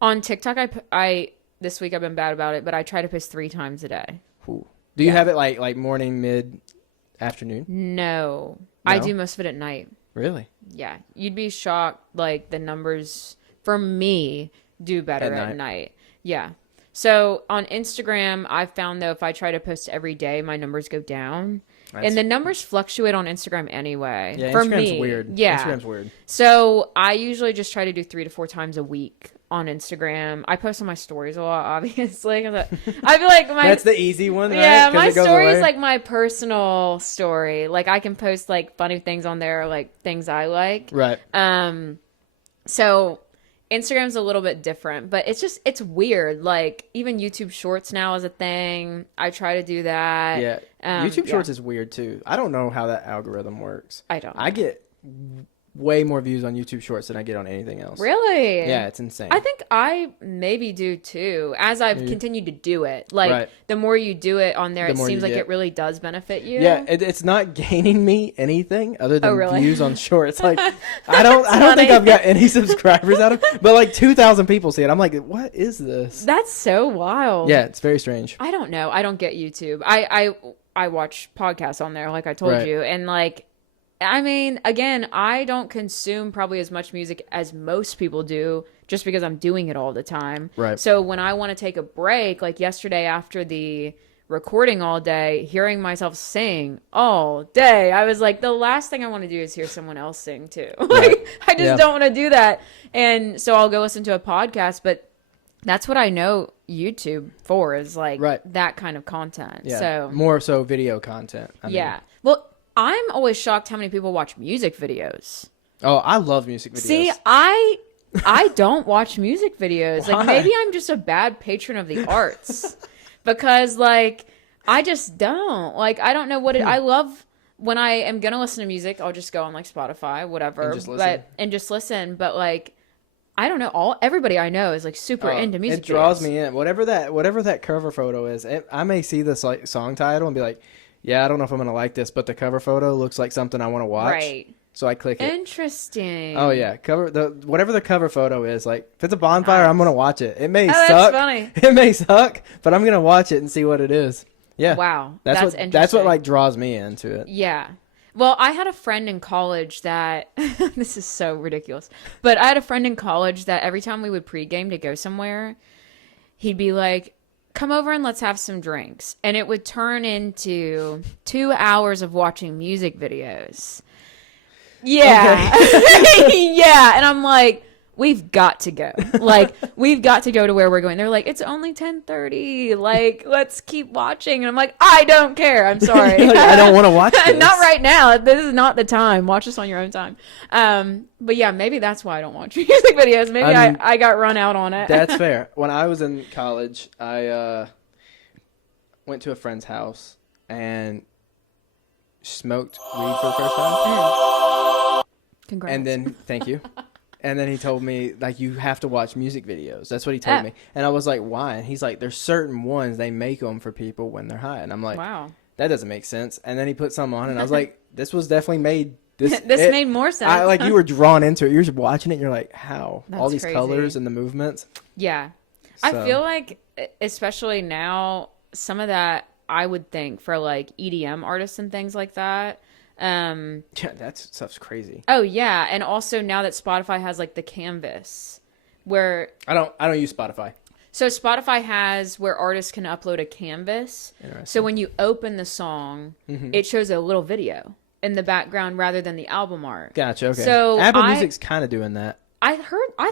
On TikTok, I this week I've been bad about it, but I try to post 3 times a day. Ooh. Do you have it like morning, mid, afternoon? No, I do most of it at night. Really? Yeah, you'd be shocked. Like the numbers for me do better at night. Yeah. So on Instagram, I've found though if I try to post every day, my numbers go down. And the numbers fluctuate on Instagram anyway. Yeah, for Instagram's me. Weird. Yeah. Instagram's weird. So I usually just try to do 3 to 4 times a week on Instagram. I post on my stories a lot, obviously. I feel like that's the easy one, right? Yeah, my story is like my personal story. Like I can post like funny things on there, like things I like. Right. So Instagram's a little bit different, but it's weird. Like, even YouTube Shorts now is a thing. I try to do that. Yeah. YouTube Shorts is weird too. I don't know how that algorithm works. I don't know. I get way more views on YouTube Shorts than I get on anything else. Really? Yeah, it's insane. I think I maybe do too, as I've continued to do it. Like, the more you do it on there, it seems like it really does benefit you. Yeah, it's not gaining me anything other than views on Shorts. Like, I don't think I've got any subscribers out of it, but like 2,000 people see it. I'm like, what is this? That's so wild. Yeah, it's very strange. I don't know. I don't get YouTube. I watch podcasts on there, like I told you, and like, I mean, again, I don't consume probably as much music as most people do just because I'm doing it all the time. Right. So when I want to take a break, like yesterday after the recording all day, hearing myself sing all day, I was like, the last thing I want to do is hear someone else sing too. Like, I just don't want to do that. And so I'll go listen to a podcast, but that's what I know YouTube for, is like that kind of content. Yeah. So more so video content. I mean. Well, I'm always shocked how many people watch music videos. Oh, I love music videos. See, I don't watch music videos. Why? Like, maybe I'm just a bad patron of the arts because, like, I just don't. Like, I don't know what I love when I am going to listen to music. I'll just go on, like, Spotify, whatever. And just listen. But, like, I don't know. Everybody I know is, like, super into music videos. It draws me in. Whatever that cover photo is, I may see this, like, song title and be like, yeah, I don't know if I'm going to like this, but the cover photo looks like something I want to watch. Right. So I click it. Interesting. Oh, yeah. Whatever the cover photo is, like, if it's a bonfire, I'm going to watch it. It may suck. That's funny. It may suck, but I'm going to watch it and see what it is. Yeah. Wow. That's interesting. That's what, like, draws me into it. Yeah. Well, I had a friend in college that, this is so ridiculous, but I had a friend in college that every time we would pregame to go somewhere, he'd be like, come over and let's have some drinks. And it would turn into 2 hours of watching music videos. Yeah. Okay. Yeah. And I'm like, we've got to go. Like, we've got to go to where we're going. They're like, it's only 10:30. Like, let's keep watching. And I'm like, I don't care. I'm sorry. Like, I don't want to watch this. Not right now. This is not the time. Watch this on your own time. But yeah, maybe that's why I don't watch music videos. Maybe I got run out on it. That's fair. When I was in college, I went to a friend's house and smoked weed for the first time. Congrats. And then, thank you. And then he told me, like, you have to watch music videos. That's what he told me. And I was like, why? And he's like, there's certain ones, they make them for people when they're high. And I'm like, wow, that doesn't make sense. And then he put some on, and I was like, this was definitely made. This made more sense. Like, you were drawn into it. You're just watching it, and you're like, how? That's all these crazy. Colors and the movements. Yeah. So. I feel like, especially now, some of that, I would think, for, like, EDM artists and things like that. Yeah, that stuff's crazy. Oh yeah, and also now that Spotify has like the canvas, where I don't use Spotify. So Spotify has where artists can upload a canvas. So when you open the song, it shows a little video in the background rather than the album art. Gotcha. Okay. So Apple Music's kind of doing that. I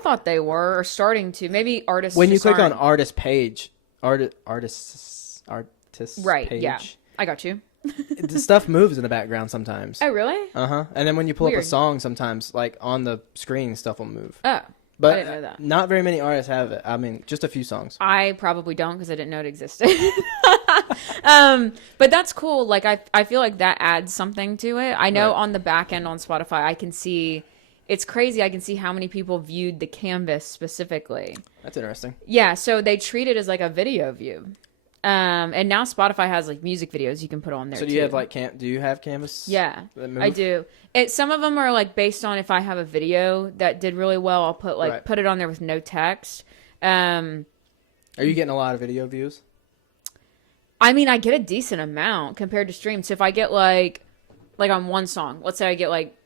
thought they were or starting to. Maybe artists. When you click on artist page, artists right? Page, yeah, I got you. The stuff moves in the background sometimes. Oh, really? And then when you pull up a song, sometimes like on the screen, stuff will move. Oh, but I didn't know that. Not very many artists have it. I mean, just a few songs. I probably don't because I didn't know it existed. But that's cool. Like I feel like that adds something to it. I know on the back end on Spotify, I can see. It's crazy. I can see how many people viewed the canvas specifically. That's interesting. Yeah, so they treat it as like a video view. And now Spotify has like music videos you can put on there. So do you have like do you have Canvas? Yeah, I do. Some of them are like based on if I have a video that did really well, I'll put it on there with no text. Are you getting a lot of video views? I mean, I get a decent amount compared to streams. So if I get like on one song, let's say I get like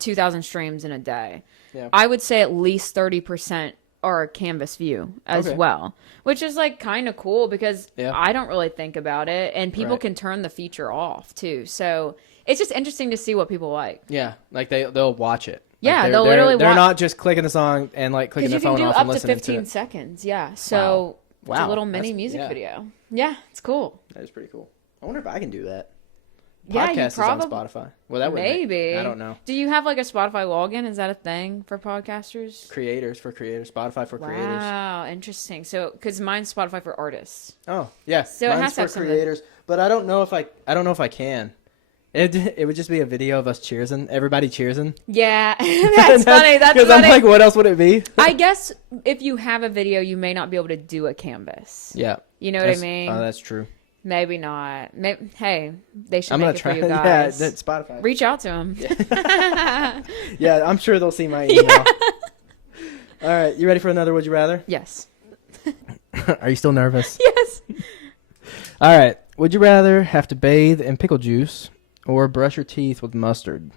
2,000 streams in a day, I would say at least 30% are a canvas view as well, which is like kind of cool because I don't really think about it, and people can turn the feature off too. So it's just interesting to see what people like. Yeah, like they'll watch it. Yeah, like they'll literally. They're not just clicking the song and like clicking their phone off and listening to it. 15 seconds. Yeah, so it's a little mini music video. Yeah, it's cool. That is pretty cool. I wonder if I can do that. podcast is on Spotify. Well, that would maybe. I don't know. Do you have like a Spotify login? Is that a thing for podcasters? Creators, Spotify for creators. Wow, interesting. So, because mine's Spotify for artists. Oh, yeah. So mine's it has to have for creators, but I don't know if I can. It would just be a video of us cheersing, everybody cheersing. Yeah, that's funny. That's because I'm like, what else would it be? I guess if you have a video, you may not be able to do a canvas. Yeah, you know what I mean. Oh, that's true. Maybe not. Hey, they should I'm make gonna it try. for you guys. Yeah, Spotify. Reach out to them. Yeah. Yeah, I'm sure they'll see my email. Yeah. All right, you ready for another Would You Rather? Yes. Are you still nervous? Yes. All right. Would you rather have to bathe in pickle juice or brush your teeth with mustard?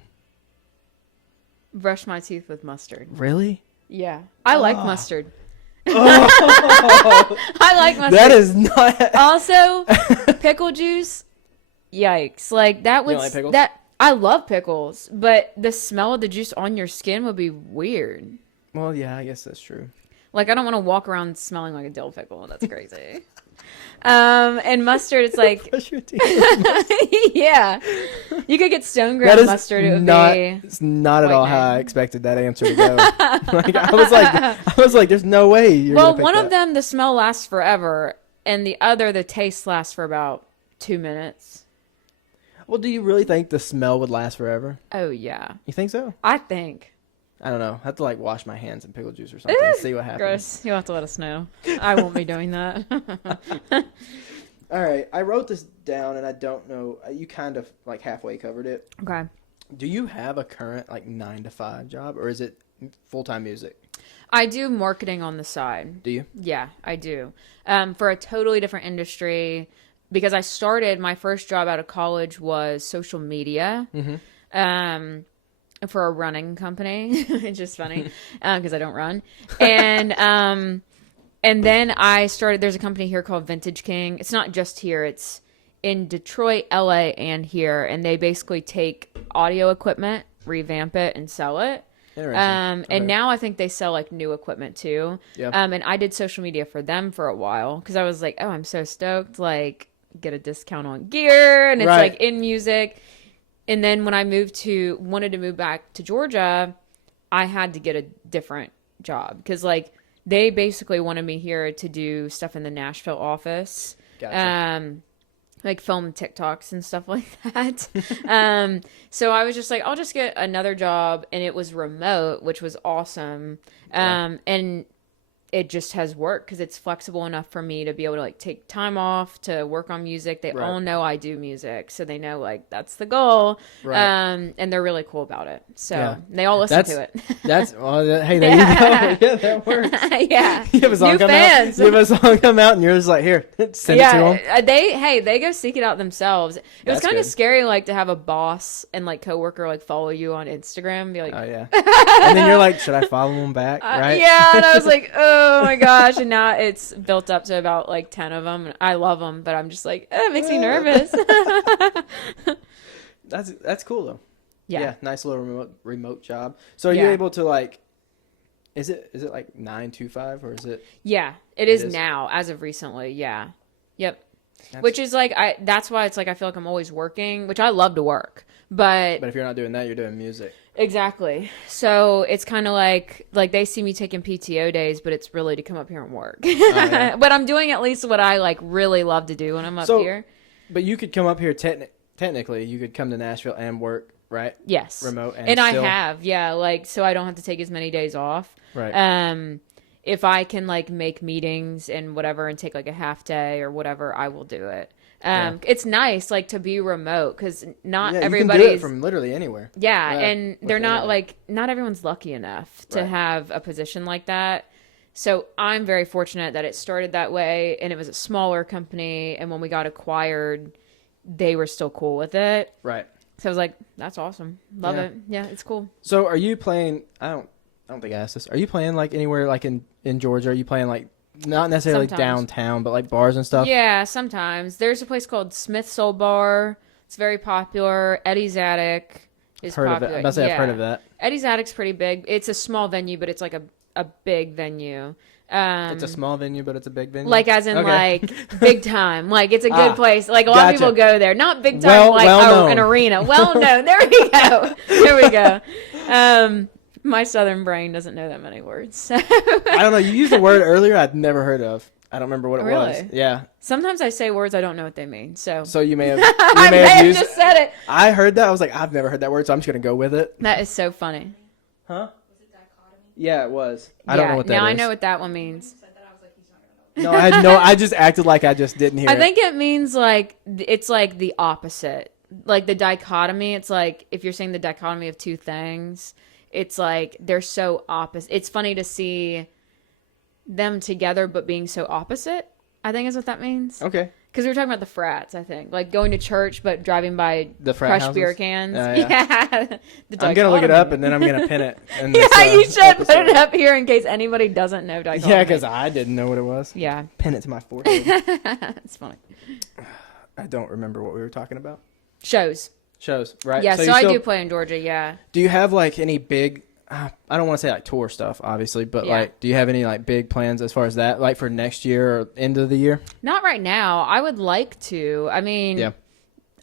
Brush my teeth with mustard. Really? Yeah. I like mustard. Oh. I like mustard. That is not. Also, pickle juice. Yikes! Like that would You don't like pickles? that. I love pickles, but the smell of the juice on your skin would be weird. Well, yeah, I guess that's true. Like I don't want to walk around smelling like a dill pickle. That's crazy. And mustard, it's like Brush your teeth. yeah, you could get stone ground mustard. It would be. It's not at all how I expected that answer to go. Like, I was like, there's no way. You're one of them, the smell lasts forever, and the other, the taste lasts for about 2 minutes. Well, do you really think the smell would last forever? Oh yeah, You think so? I think. I don't know. I have to like wash my hands in pickle juice or something and see what happens. Gross. You'll have to let us know. I won't be doing that. All right. I wrote this down and I don't know. You kind of like halfway covered it. Okay. Do you have a current like 9-to-5 job or is it full-time music? I do marketing on the side. Do you? Yeah, I do. For a totally different industry because I started, my first job out of college was social media. Mm-hmm. For a running company. It's just funny because I don't run. And then I started, there's a company here called Vintage King. It's not just here. It's in Detroit, LA, and here. And they basically take audio equipment, revamp it, and sell it. And now I think they sell like new equipment too. Yep. And I did social media for them for a while because I was like, oh, I'm so stoked. Like get a discount on gear. And it's like in music. And then when I wanted to move back to Georgia, I had to get a different job because like they basically wanted me here to do stuff in the Nashville office, like film TikToks and stuff like that. So I was just like, I'll just get another job, and it was remote, which was awesome. And it just has worked because it's flexible enough for me to be able to like take time off to work on music. They all know I do music, so they know like that's the goal. And they're really cool about it. So they all listen to it. Hey, there you go. Yeah, that works. Yeah, you have a song come out. You have a song come out, and you're just like, here, send it to them. They go seek it out themselves. It was kind of scary, like to have a boss and like coworker like follow you on Instagram, and be like, oh yeah, and then you're like, should I follow them back? Right? Yeah, and I was like, oh my gosh, and now it's built up to about like 10 of them. I love them, but I'm just like, it makes me nervous. That's cool though. Yeah, nice little remote job. So are you able to like? Is it like 9 to 5 or is it? Yeah, it is now as of recently. Yeah, yep. Which is like that's why it's like I feel like I'm always working, which I love to work, but if you're not doing that, you're doing music. Exactly. So it's kind of like they see me taking PTO days, but it's really to come up here and work. Oh, yeah. But I'm doing at least what I like really love to do when I'm up here. But you could come up here technically. You could come to Nashville and work, right? Yes. Remote and I have, yeah. Like so, I don't have to take as many days off. Right. If I can like make meetings and whatever and take like a half day or whatever, I will do it. It's nice like to be remote because not everybody's you can do it from literally anywhere. Yeah, and they're not like not everyone's lucky enough to have a position like that. So I'm very fortunate that it started that way, and it was a smaller company. And when we got acquired, they were still cool with it. Right. So I was like, that's awesome. Love it. Yeah, it's cool. So are you playing? I don't think I asked this. Are you playing like anywhere like in Georgia? Are you playing like? Not necessarily downtown, but like bars and stuff? Yeah, sometimes. There's a place called Smith Soul Bar. It's very popular. Eddie's Attic. is heard popular. Of it. I must say I've heard of that. Eddie's Attic's pretty big. It's a small venue, but it's like a big venue. It's a small venue, but it's a big venue? Like, as in, like, big time. Like, it's a good place. Like, a lot of people go there. Not big time, an arena. Well known. There we go. There we go. My southern brain doesn't know that many words. I don't know. You used a word earlier I'd never heard of. I don't remember what it was. Yeah. Sometimes I say words I don't know what they mean. So you may have. I may have just said it. I heard that. I was like, I've never heard that word, so I'm just gonna go with it. That is so funny. Huh? Was it dichotomy? Yeah, it was. I don't know what that is. Now I know what that one means. No, I had no. I just acted like I just didn't hear. I think it means like it's like the opposite. Like the dichotomy. It's like if you're saying the dichotomy of two things, it's like they're so opposite. It's funny to see them together, but being so opposite. I think is what that means. Okay. Because we were talking about the frats, I think. Like going to church, but driving by the crushed beer cans. Yeah. I'm going to look it up, and then I'm going to pin it. You should put it up here in case anybody doesn't know dichotomy. Yeah, because I didn't know what it was. Yeah. Pin it to my forehead. It's funny. I don't remember what we were talking about. Shows, right? Yeah, so I do play in Georgia, yeah. Do you have, like, any big... I don't want to say like tour stuff, obviously, but like, do you have any like big plans as far as that, like for next year or end of the year? Not right now. I would like to. I mean,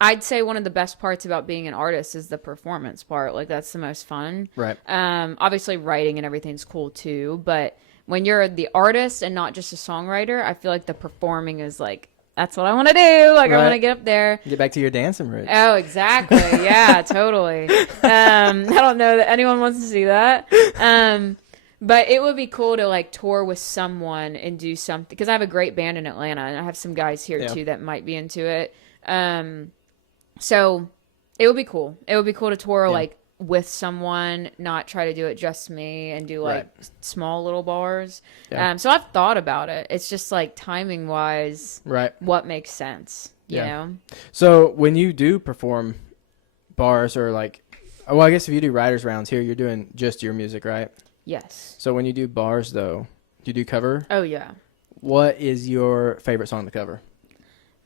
I'd say one of the best parts about being an artist is the performance part. Like that's the most fun. Right. Obviously writing and everything's cool too, but when you're the artist and not just a songwriter, I feel like the performing is like, that's what I want to do. Like, I want to get up there. Get back to your dancing roots. Oh, exactly. Yeah, totally. I don't know that anyone wants to see that. But it would be cool to, like, tour with someone and do something. Because I have a great band in Atlanta, and I have some guys here, too, that might be into it. So it would be cool. It would be cool to tour, like, with someone, not try to do it just me and do like small little bars. So I've thought about it. It's just like timing wise, what makes sense, you know? So when you do perform bars or like, well, I guess if you do writers rounds here, you're doing just your music, right? Yes. So when you do bars though, do you do cover? Oh yeah. What is your favorite song to cover?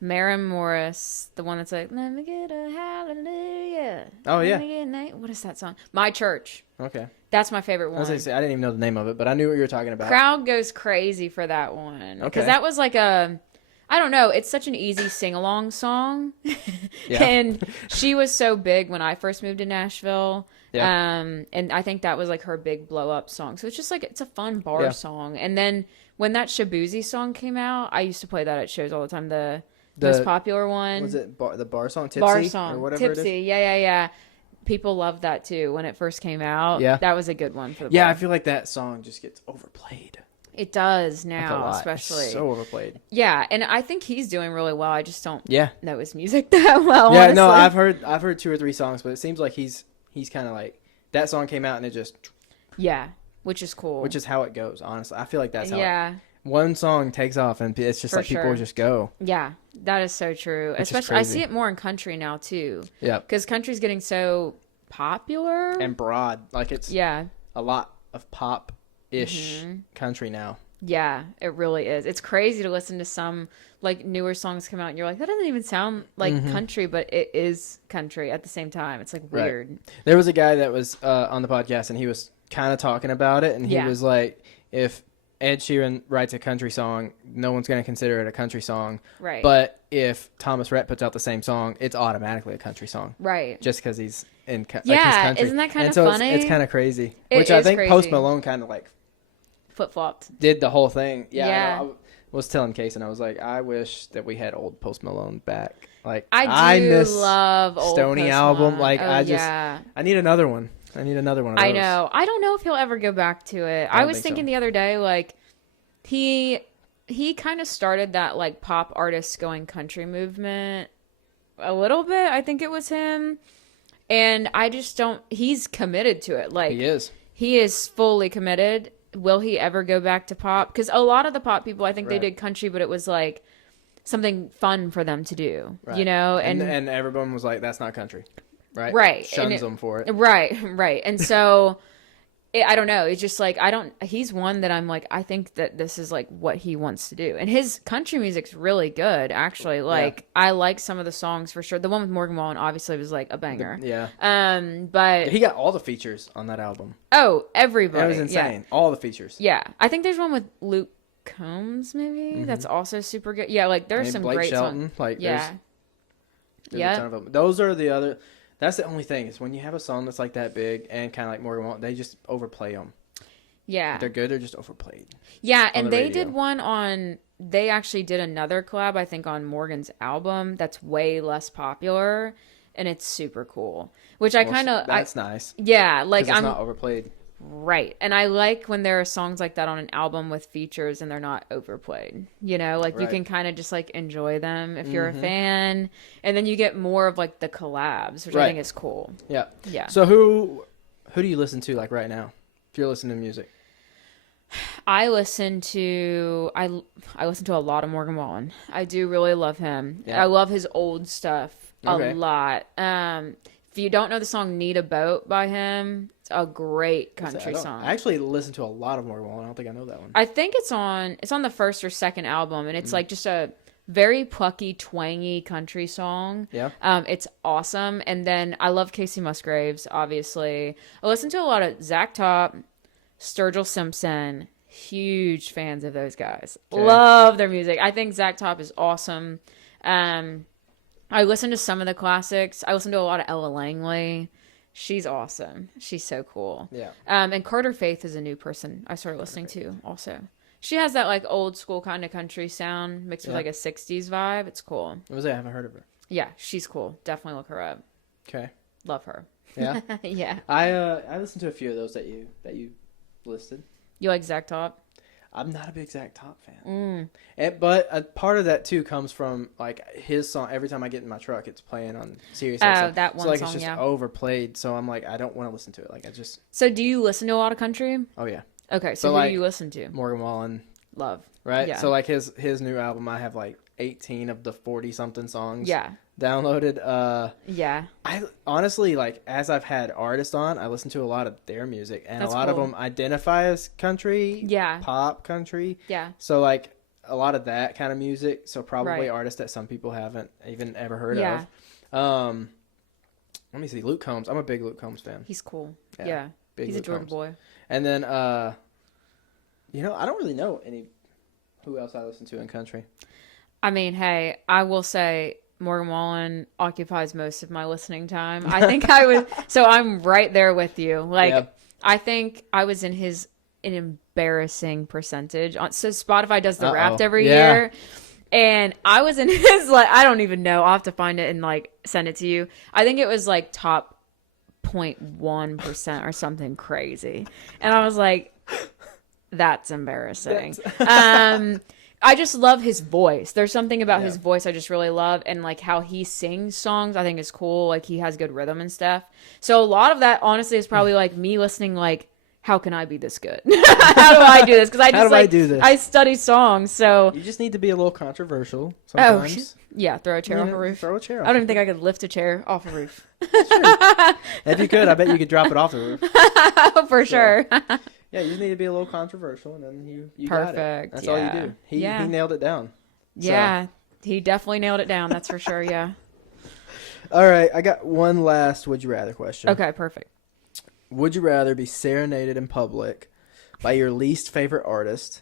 Maren Morris, the one that's like, let me get a hallelujah. Oh, yeah. What is that song? My Church. Okay. That's my favorite one. I didn't even know the name of it, but I knew what you were talking about. Crowd goes crazy for that one. Okay. Because that was like I don't know, it's such an easy sing-along song. Yeah. And she was so big when I first moved to Nashville. Yeah. And I think that was like her big blow-up song. So it's just like, it's a fun bar song. And then when that Shabuzi song came out, I used to play that at shows all the time. The most popular one. Was it the bar song? Tipsy? Bar song. Or whatever Tipsy. it is? Yeah. People loved that too when it first came out. Yeah. That was a good one for the bar. bar. I feel like that song just gets overplayed. It does now, especially. It's so overplayed. Yeah, and I think he's doing really well. I just don't know his music that well. Yeah, honestly. no, I've heard 2 or 3 songs, but it seems like he's kind of like that song came out and it just which is cool. Which is how it goes, honestly. I feel like that's how one song takes off and it's just people just go. Yeah, that is so true. Especially I see it more in country now too. Yeah. Because country's getting so popular. And broad. Like it's a lot of pop-ish country now. Yeah, it really is. It's crazy to listen to some like newer songs come out and you're like, that doesn't even sound like country, but it is country at the same time. It's like weird. Right. There was a guy that was on the podcast and he was kind of talking about it and he was like, if Ed Sheeran writes a country song, no one's going to consider it a country song. Right. But if Thomas Rhett puts out the same song, it's automatically a country song. Right. Just because he's in he's country. Isn't that kind of so funny? It's kind of crazy. Which I think crazy. Post Malone kind of like flip-flopped. Did the whole thing. Yeah. I was telling Case and I was like, I wish that we had old Post Malone back. Like I miss love old Stoney Post album. Malone. Like I need another one. I need another one of those. I know. I don't know if he'll ever go back to it. I was thinking the other day, like, he kind of started that, like, pop artists going country movement a little bit. I think it was him. And I just don't... He's committed to it. Like, he is. He is fully committed. Will he ever go back to pop? Because a lot of the pop people, I think they did country, but it was, like, something fun for them to do, you know? And everyone was like, that's not country. Right. Right. Shuns them for it. Right. And so I don't know. It's just like, he's one that I'm like, I think that this is like what he wants to do. And his country music's really good, actually. Like, I like some of the songs for sure. The one with Morgan Wallen obviously was like a banger. But he got all the features on that album. Oh, everybody. That was insane. All the features. Yeah. I think there's one with Luke Combs, maybe. That's also super good. Yeah, like there's some Blake great Shelton, songs. Like, there's a ton of them. Those are the other. That's the only thing is when you have a song that's like that big and kind of like Morgan Wallen, they just overplay them. Yeah. If they're good, they're just overplayed. Yeah, and they did one on, they actually did another collab, I think, on Morgan's album that's way less popular, and it's super cool. Which I kind of... That's nice. Yeah, like it's not overplayed. Right. And I like when there are songs like that on an album with features and they're not overplayed. You know, like you can kind of just like enjoy them if you're a fan. And then you get more of like the collabs, which I think is cool. Yeah. Yeah. So who do you listen to like right now? If you're listening to music. I listen to a lot of Morgan Wallen. I do really love him. Yeah. I love his old stuff a lot. If you don't know the song Need a Boat by him, it's a great country song. I actually listen to a lot of Morgan Wallen. I don't think I know that one. I think it's on the first or second album, and it's like just a very plucky, twangy country song. Yeah. It's awesome. And then I love Casey Musgraves, obviously. I listen to a lot of Zach Top, Sturgill Simpson. Huge fans of those guys. Okay. Love their music. I think Zach Top is awesome. I listen to some of the classics. I listen to a lot of Ella Langley. She's awesome. She's so cool. Yeah. And Carter Faith is a new person I started listening to also. She has that like old school kind of country sound mixed with like a 60s vibe. It's cool. What was that? I haven't heard of her. Yeah, she's cool. Definitely look her up. Okay. Love her. Yeah. Yeah. I listened to a few of those that you listed. You like Zach Top? I'm not a big Zach Top fan. But a part of that too comes from like his song. Every time I get in my truck, it's playing on Sirius. Oh, that one so, like, song, it's just overplayed. So I'm like, I don't want to listen to it. Like I just. So do you listen to a lot of country? Oh yeah. Okay, so who like, do you listen to? Morgan Wallen. Love. Right? Yeah. So like his new album, I have like 18 of the 40 something songs. Yeah. Downloaded. Yeah. I honestly, like, as I've had artists on, I listen to a lot of their music, and a lot of them identify as country, pop country. Yeah. So like a lot of that kind of music. So probably artists that some people haven't even ever heard of. Let me see, Luke Combs. I'm a big Luke Combs fan. He's cool. Yeah. He's Luke a Jordan Combs. boy. And then, you know, I don't really know who else I listen to in country. I mean, hey, I will say Morgan Wallen occupies most of my listening time. I think I was, so I'm right there with you. Like, I think I was in an embarrassing percentage. So Spotify does the Wrapped every year. And I was in his, like, I don't even know. I'll have to find it and, like, send it to you. I think it was, like, top 0.1% or something crazy. And I was like, that's embarrassing. I just love his voice. There's something about his voice I just really love, and like how he sings songs I think is cool. Like he has good rhythm and stuff. So a lot of that honestly is probably like me listening like, how can I be this good? How do I do this? Because I just I do this? I study songs, so you just need to be a little controversial sometimes. Oh yeah, throw a chair off a roof. Throw a chair. I don't even think I could lift a chair off a roof. If you could, I bet you could drop it off the roof. Oh, for sure. Yeah, you just need to be a little controversial, and then you Perfect. got it. That's all you do. He nailed it down. Yeah, he definitely nailed it down. That's for sure. Yeah. All right, I got one last would you rather question. Okay, perfect. Would you rather be serenaded in public by your least favorite artist,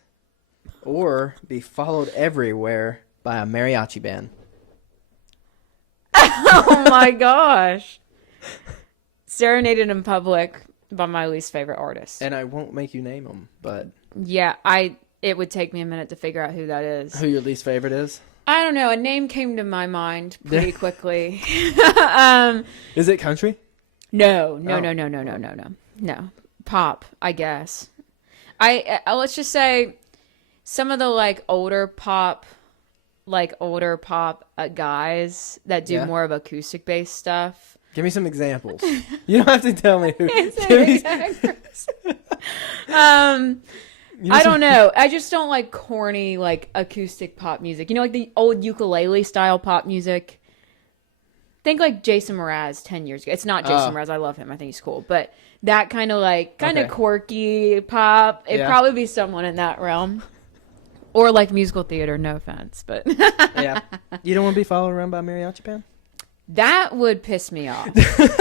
or be followed everywhere by a mariachi band? Oh my gosh! Serenaded in public by my least favorite artist. And I won't make you name them, but yeah, it would take me a minute to figure out who that is. Who your least favorite is? I don't know. A name came to my mind pretty quickly. Is it country? No. Pop, I guess. Let's just say some of the like older pop guys that do more of acoustic based stuff. Give me some examples. You don't have to tell me who. I don't know. I just don't like corny, like acoustic pop music. You know, like the old ukulele style pop music. Think like Jason Mraz 10 years ago. It's not Jason Mraz. I love him. I think he's cool. But that kind of quirky pop. It'd probably be someone in that realm. Or like musical theater, no offense, but yeah. You don't want to be followed around by a mariachi band? That would piss me off.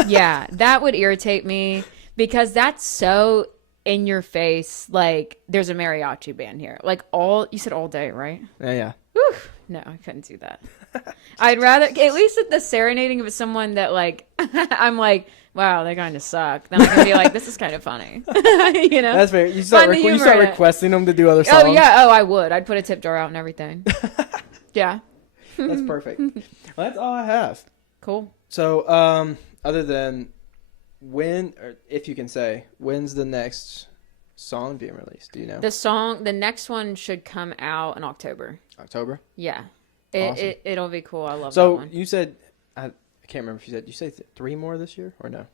Yeah, that would irritate me because that's so in your face. Like, there's a mariachi band here. Like, you said all day, right? Yeah. Whew. No, I couldn't do that. I'd rather, at least at the serenading of someone that, like, I'm like, wow, they kind of suck. Then I can be like, this is kind of funny. You know? That's fair. You start requesting them to do other songs. Oh, yeah. Oh, I would. I'd put a tip jar out and everything. Yeah. That's perfect. Well, that's all I have. Cool. So, other than if you can say, when's the next song being released? Do you know? The next one should come out in October. October? Yeah. Awesome. It'll be cool. I love that one. So, you said, I can't remember if you said 3 more this year or no?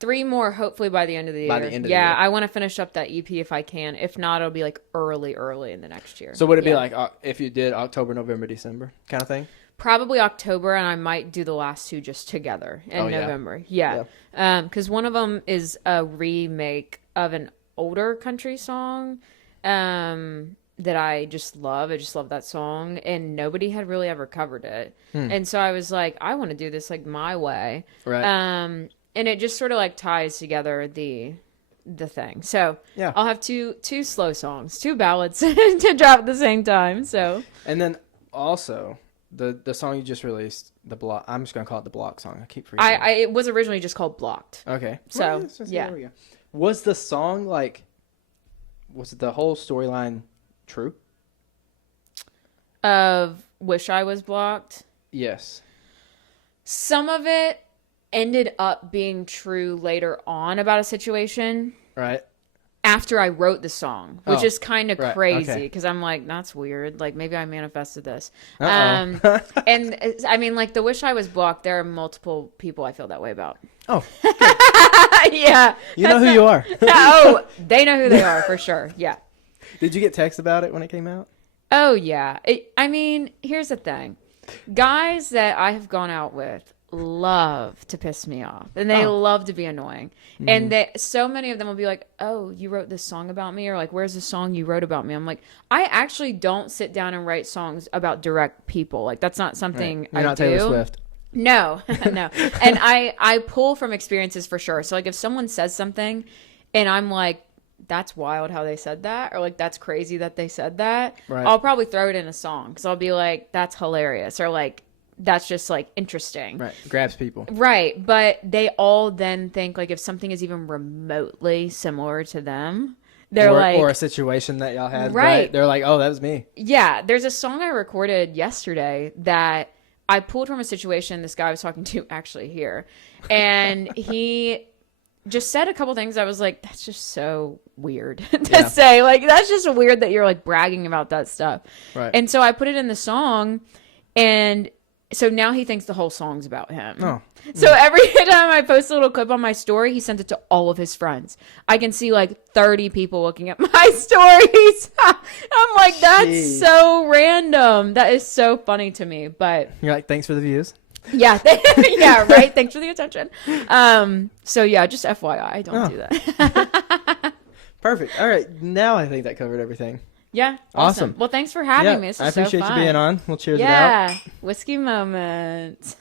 3 more, hopefully by the end of the year. By the end of the year. Yeah, I want to finish up that EP if I can. If not, it'll be like early in the next year. So would it be like if you did October, November, December kind of thing? Probably October, and I might do the last 2 just together in November. Yeah. Because one of them is a remake of an older country song that I just love. I just love that song, and nobody had really ever covered it. And so I was like, I want to do this like my way. Right. And it just sort of like ties together the thing. So I'll have two slow songs, 2 ballads to drop at the same time. So and then also the song you just released, the block. I'm just gonna call it the block song. I keep forgetting. It was originally just called Blocked. Okay. So yeah. There we go. Was the song was the whole storyline true? Of Wish I Was Blocked? Yes. Some of it ended up being true later on about a situation. Right. After I wrote the song, which is kind of crazy because I'm like, that's weird. Like, maybe I manifested this. And I mean, like, the Wish I Was Blocked, there are multiple people I feel that way about. Oh. Yeah. You know who you are. Oh, they know who they are for sure. Yeah. Did you get texts about it when it came out? Oh, yeah. I mean, here's the thing. Guys that I have gone out with love to piss me off, and they love to be annoying. And so many of them will be like, oh, you wrote this song about me, or like, where's the song you wrote about me? I'm like, I actually don't sit down and write songs about direct people. Like, that's not something You're not do. Taylor Swift. No. And I pull from experiences for sure. So like, if someone says something and I'm like, that's wild how they said that, or like, that's crazy that they said that, I'll probably throw it in a song because I'll be like, that's hilarious, or like, that's just like interesting. Right. Grabs people. Right. But they all then think like, if something is even remotely similar to them, they're or a situation that y'all had. Right. They're like, oh, that was me. Yeah. There's a song I recorded yesterday that I pulled from a situation this guy was talking to actually here. And he just said a couple things. I was like, that's just so weird to say. Like, that's just weird that you're like bragging about that stuff. Right. And so I put it in the song, and so now he thinks the whole song's about him. Oh. So every time I post a little clip on my story, he sent it to all of his friends. I can see like 30 people looking at my stories. I'm like, that's so random. That is so funny to me. But you're like, thanks for the views. Yeah. Yeah, right. Thanks for the attention. So yeah, just FYI, don't do that. Perfect. All right. Now I think that covered everything. Yeah. Awesome. Well, thanks for having me. This was so fun. I appreciate you being on. We'll cheers it out. Yeah. Whiskey moment.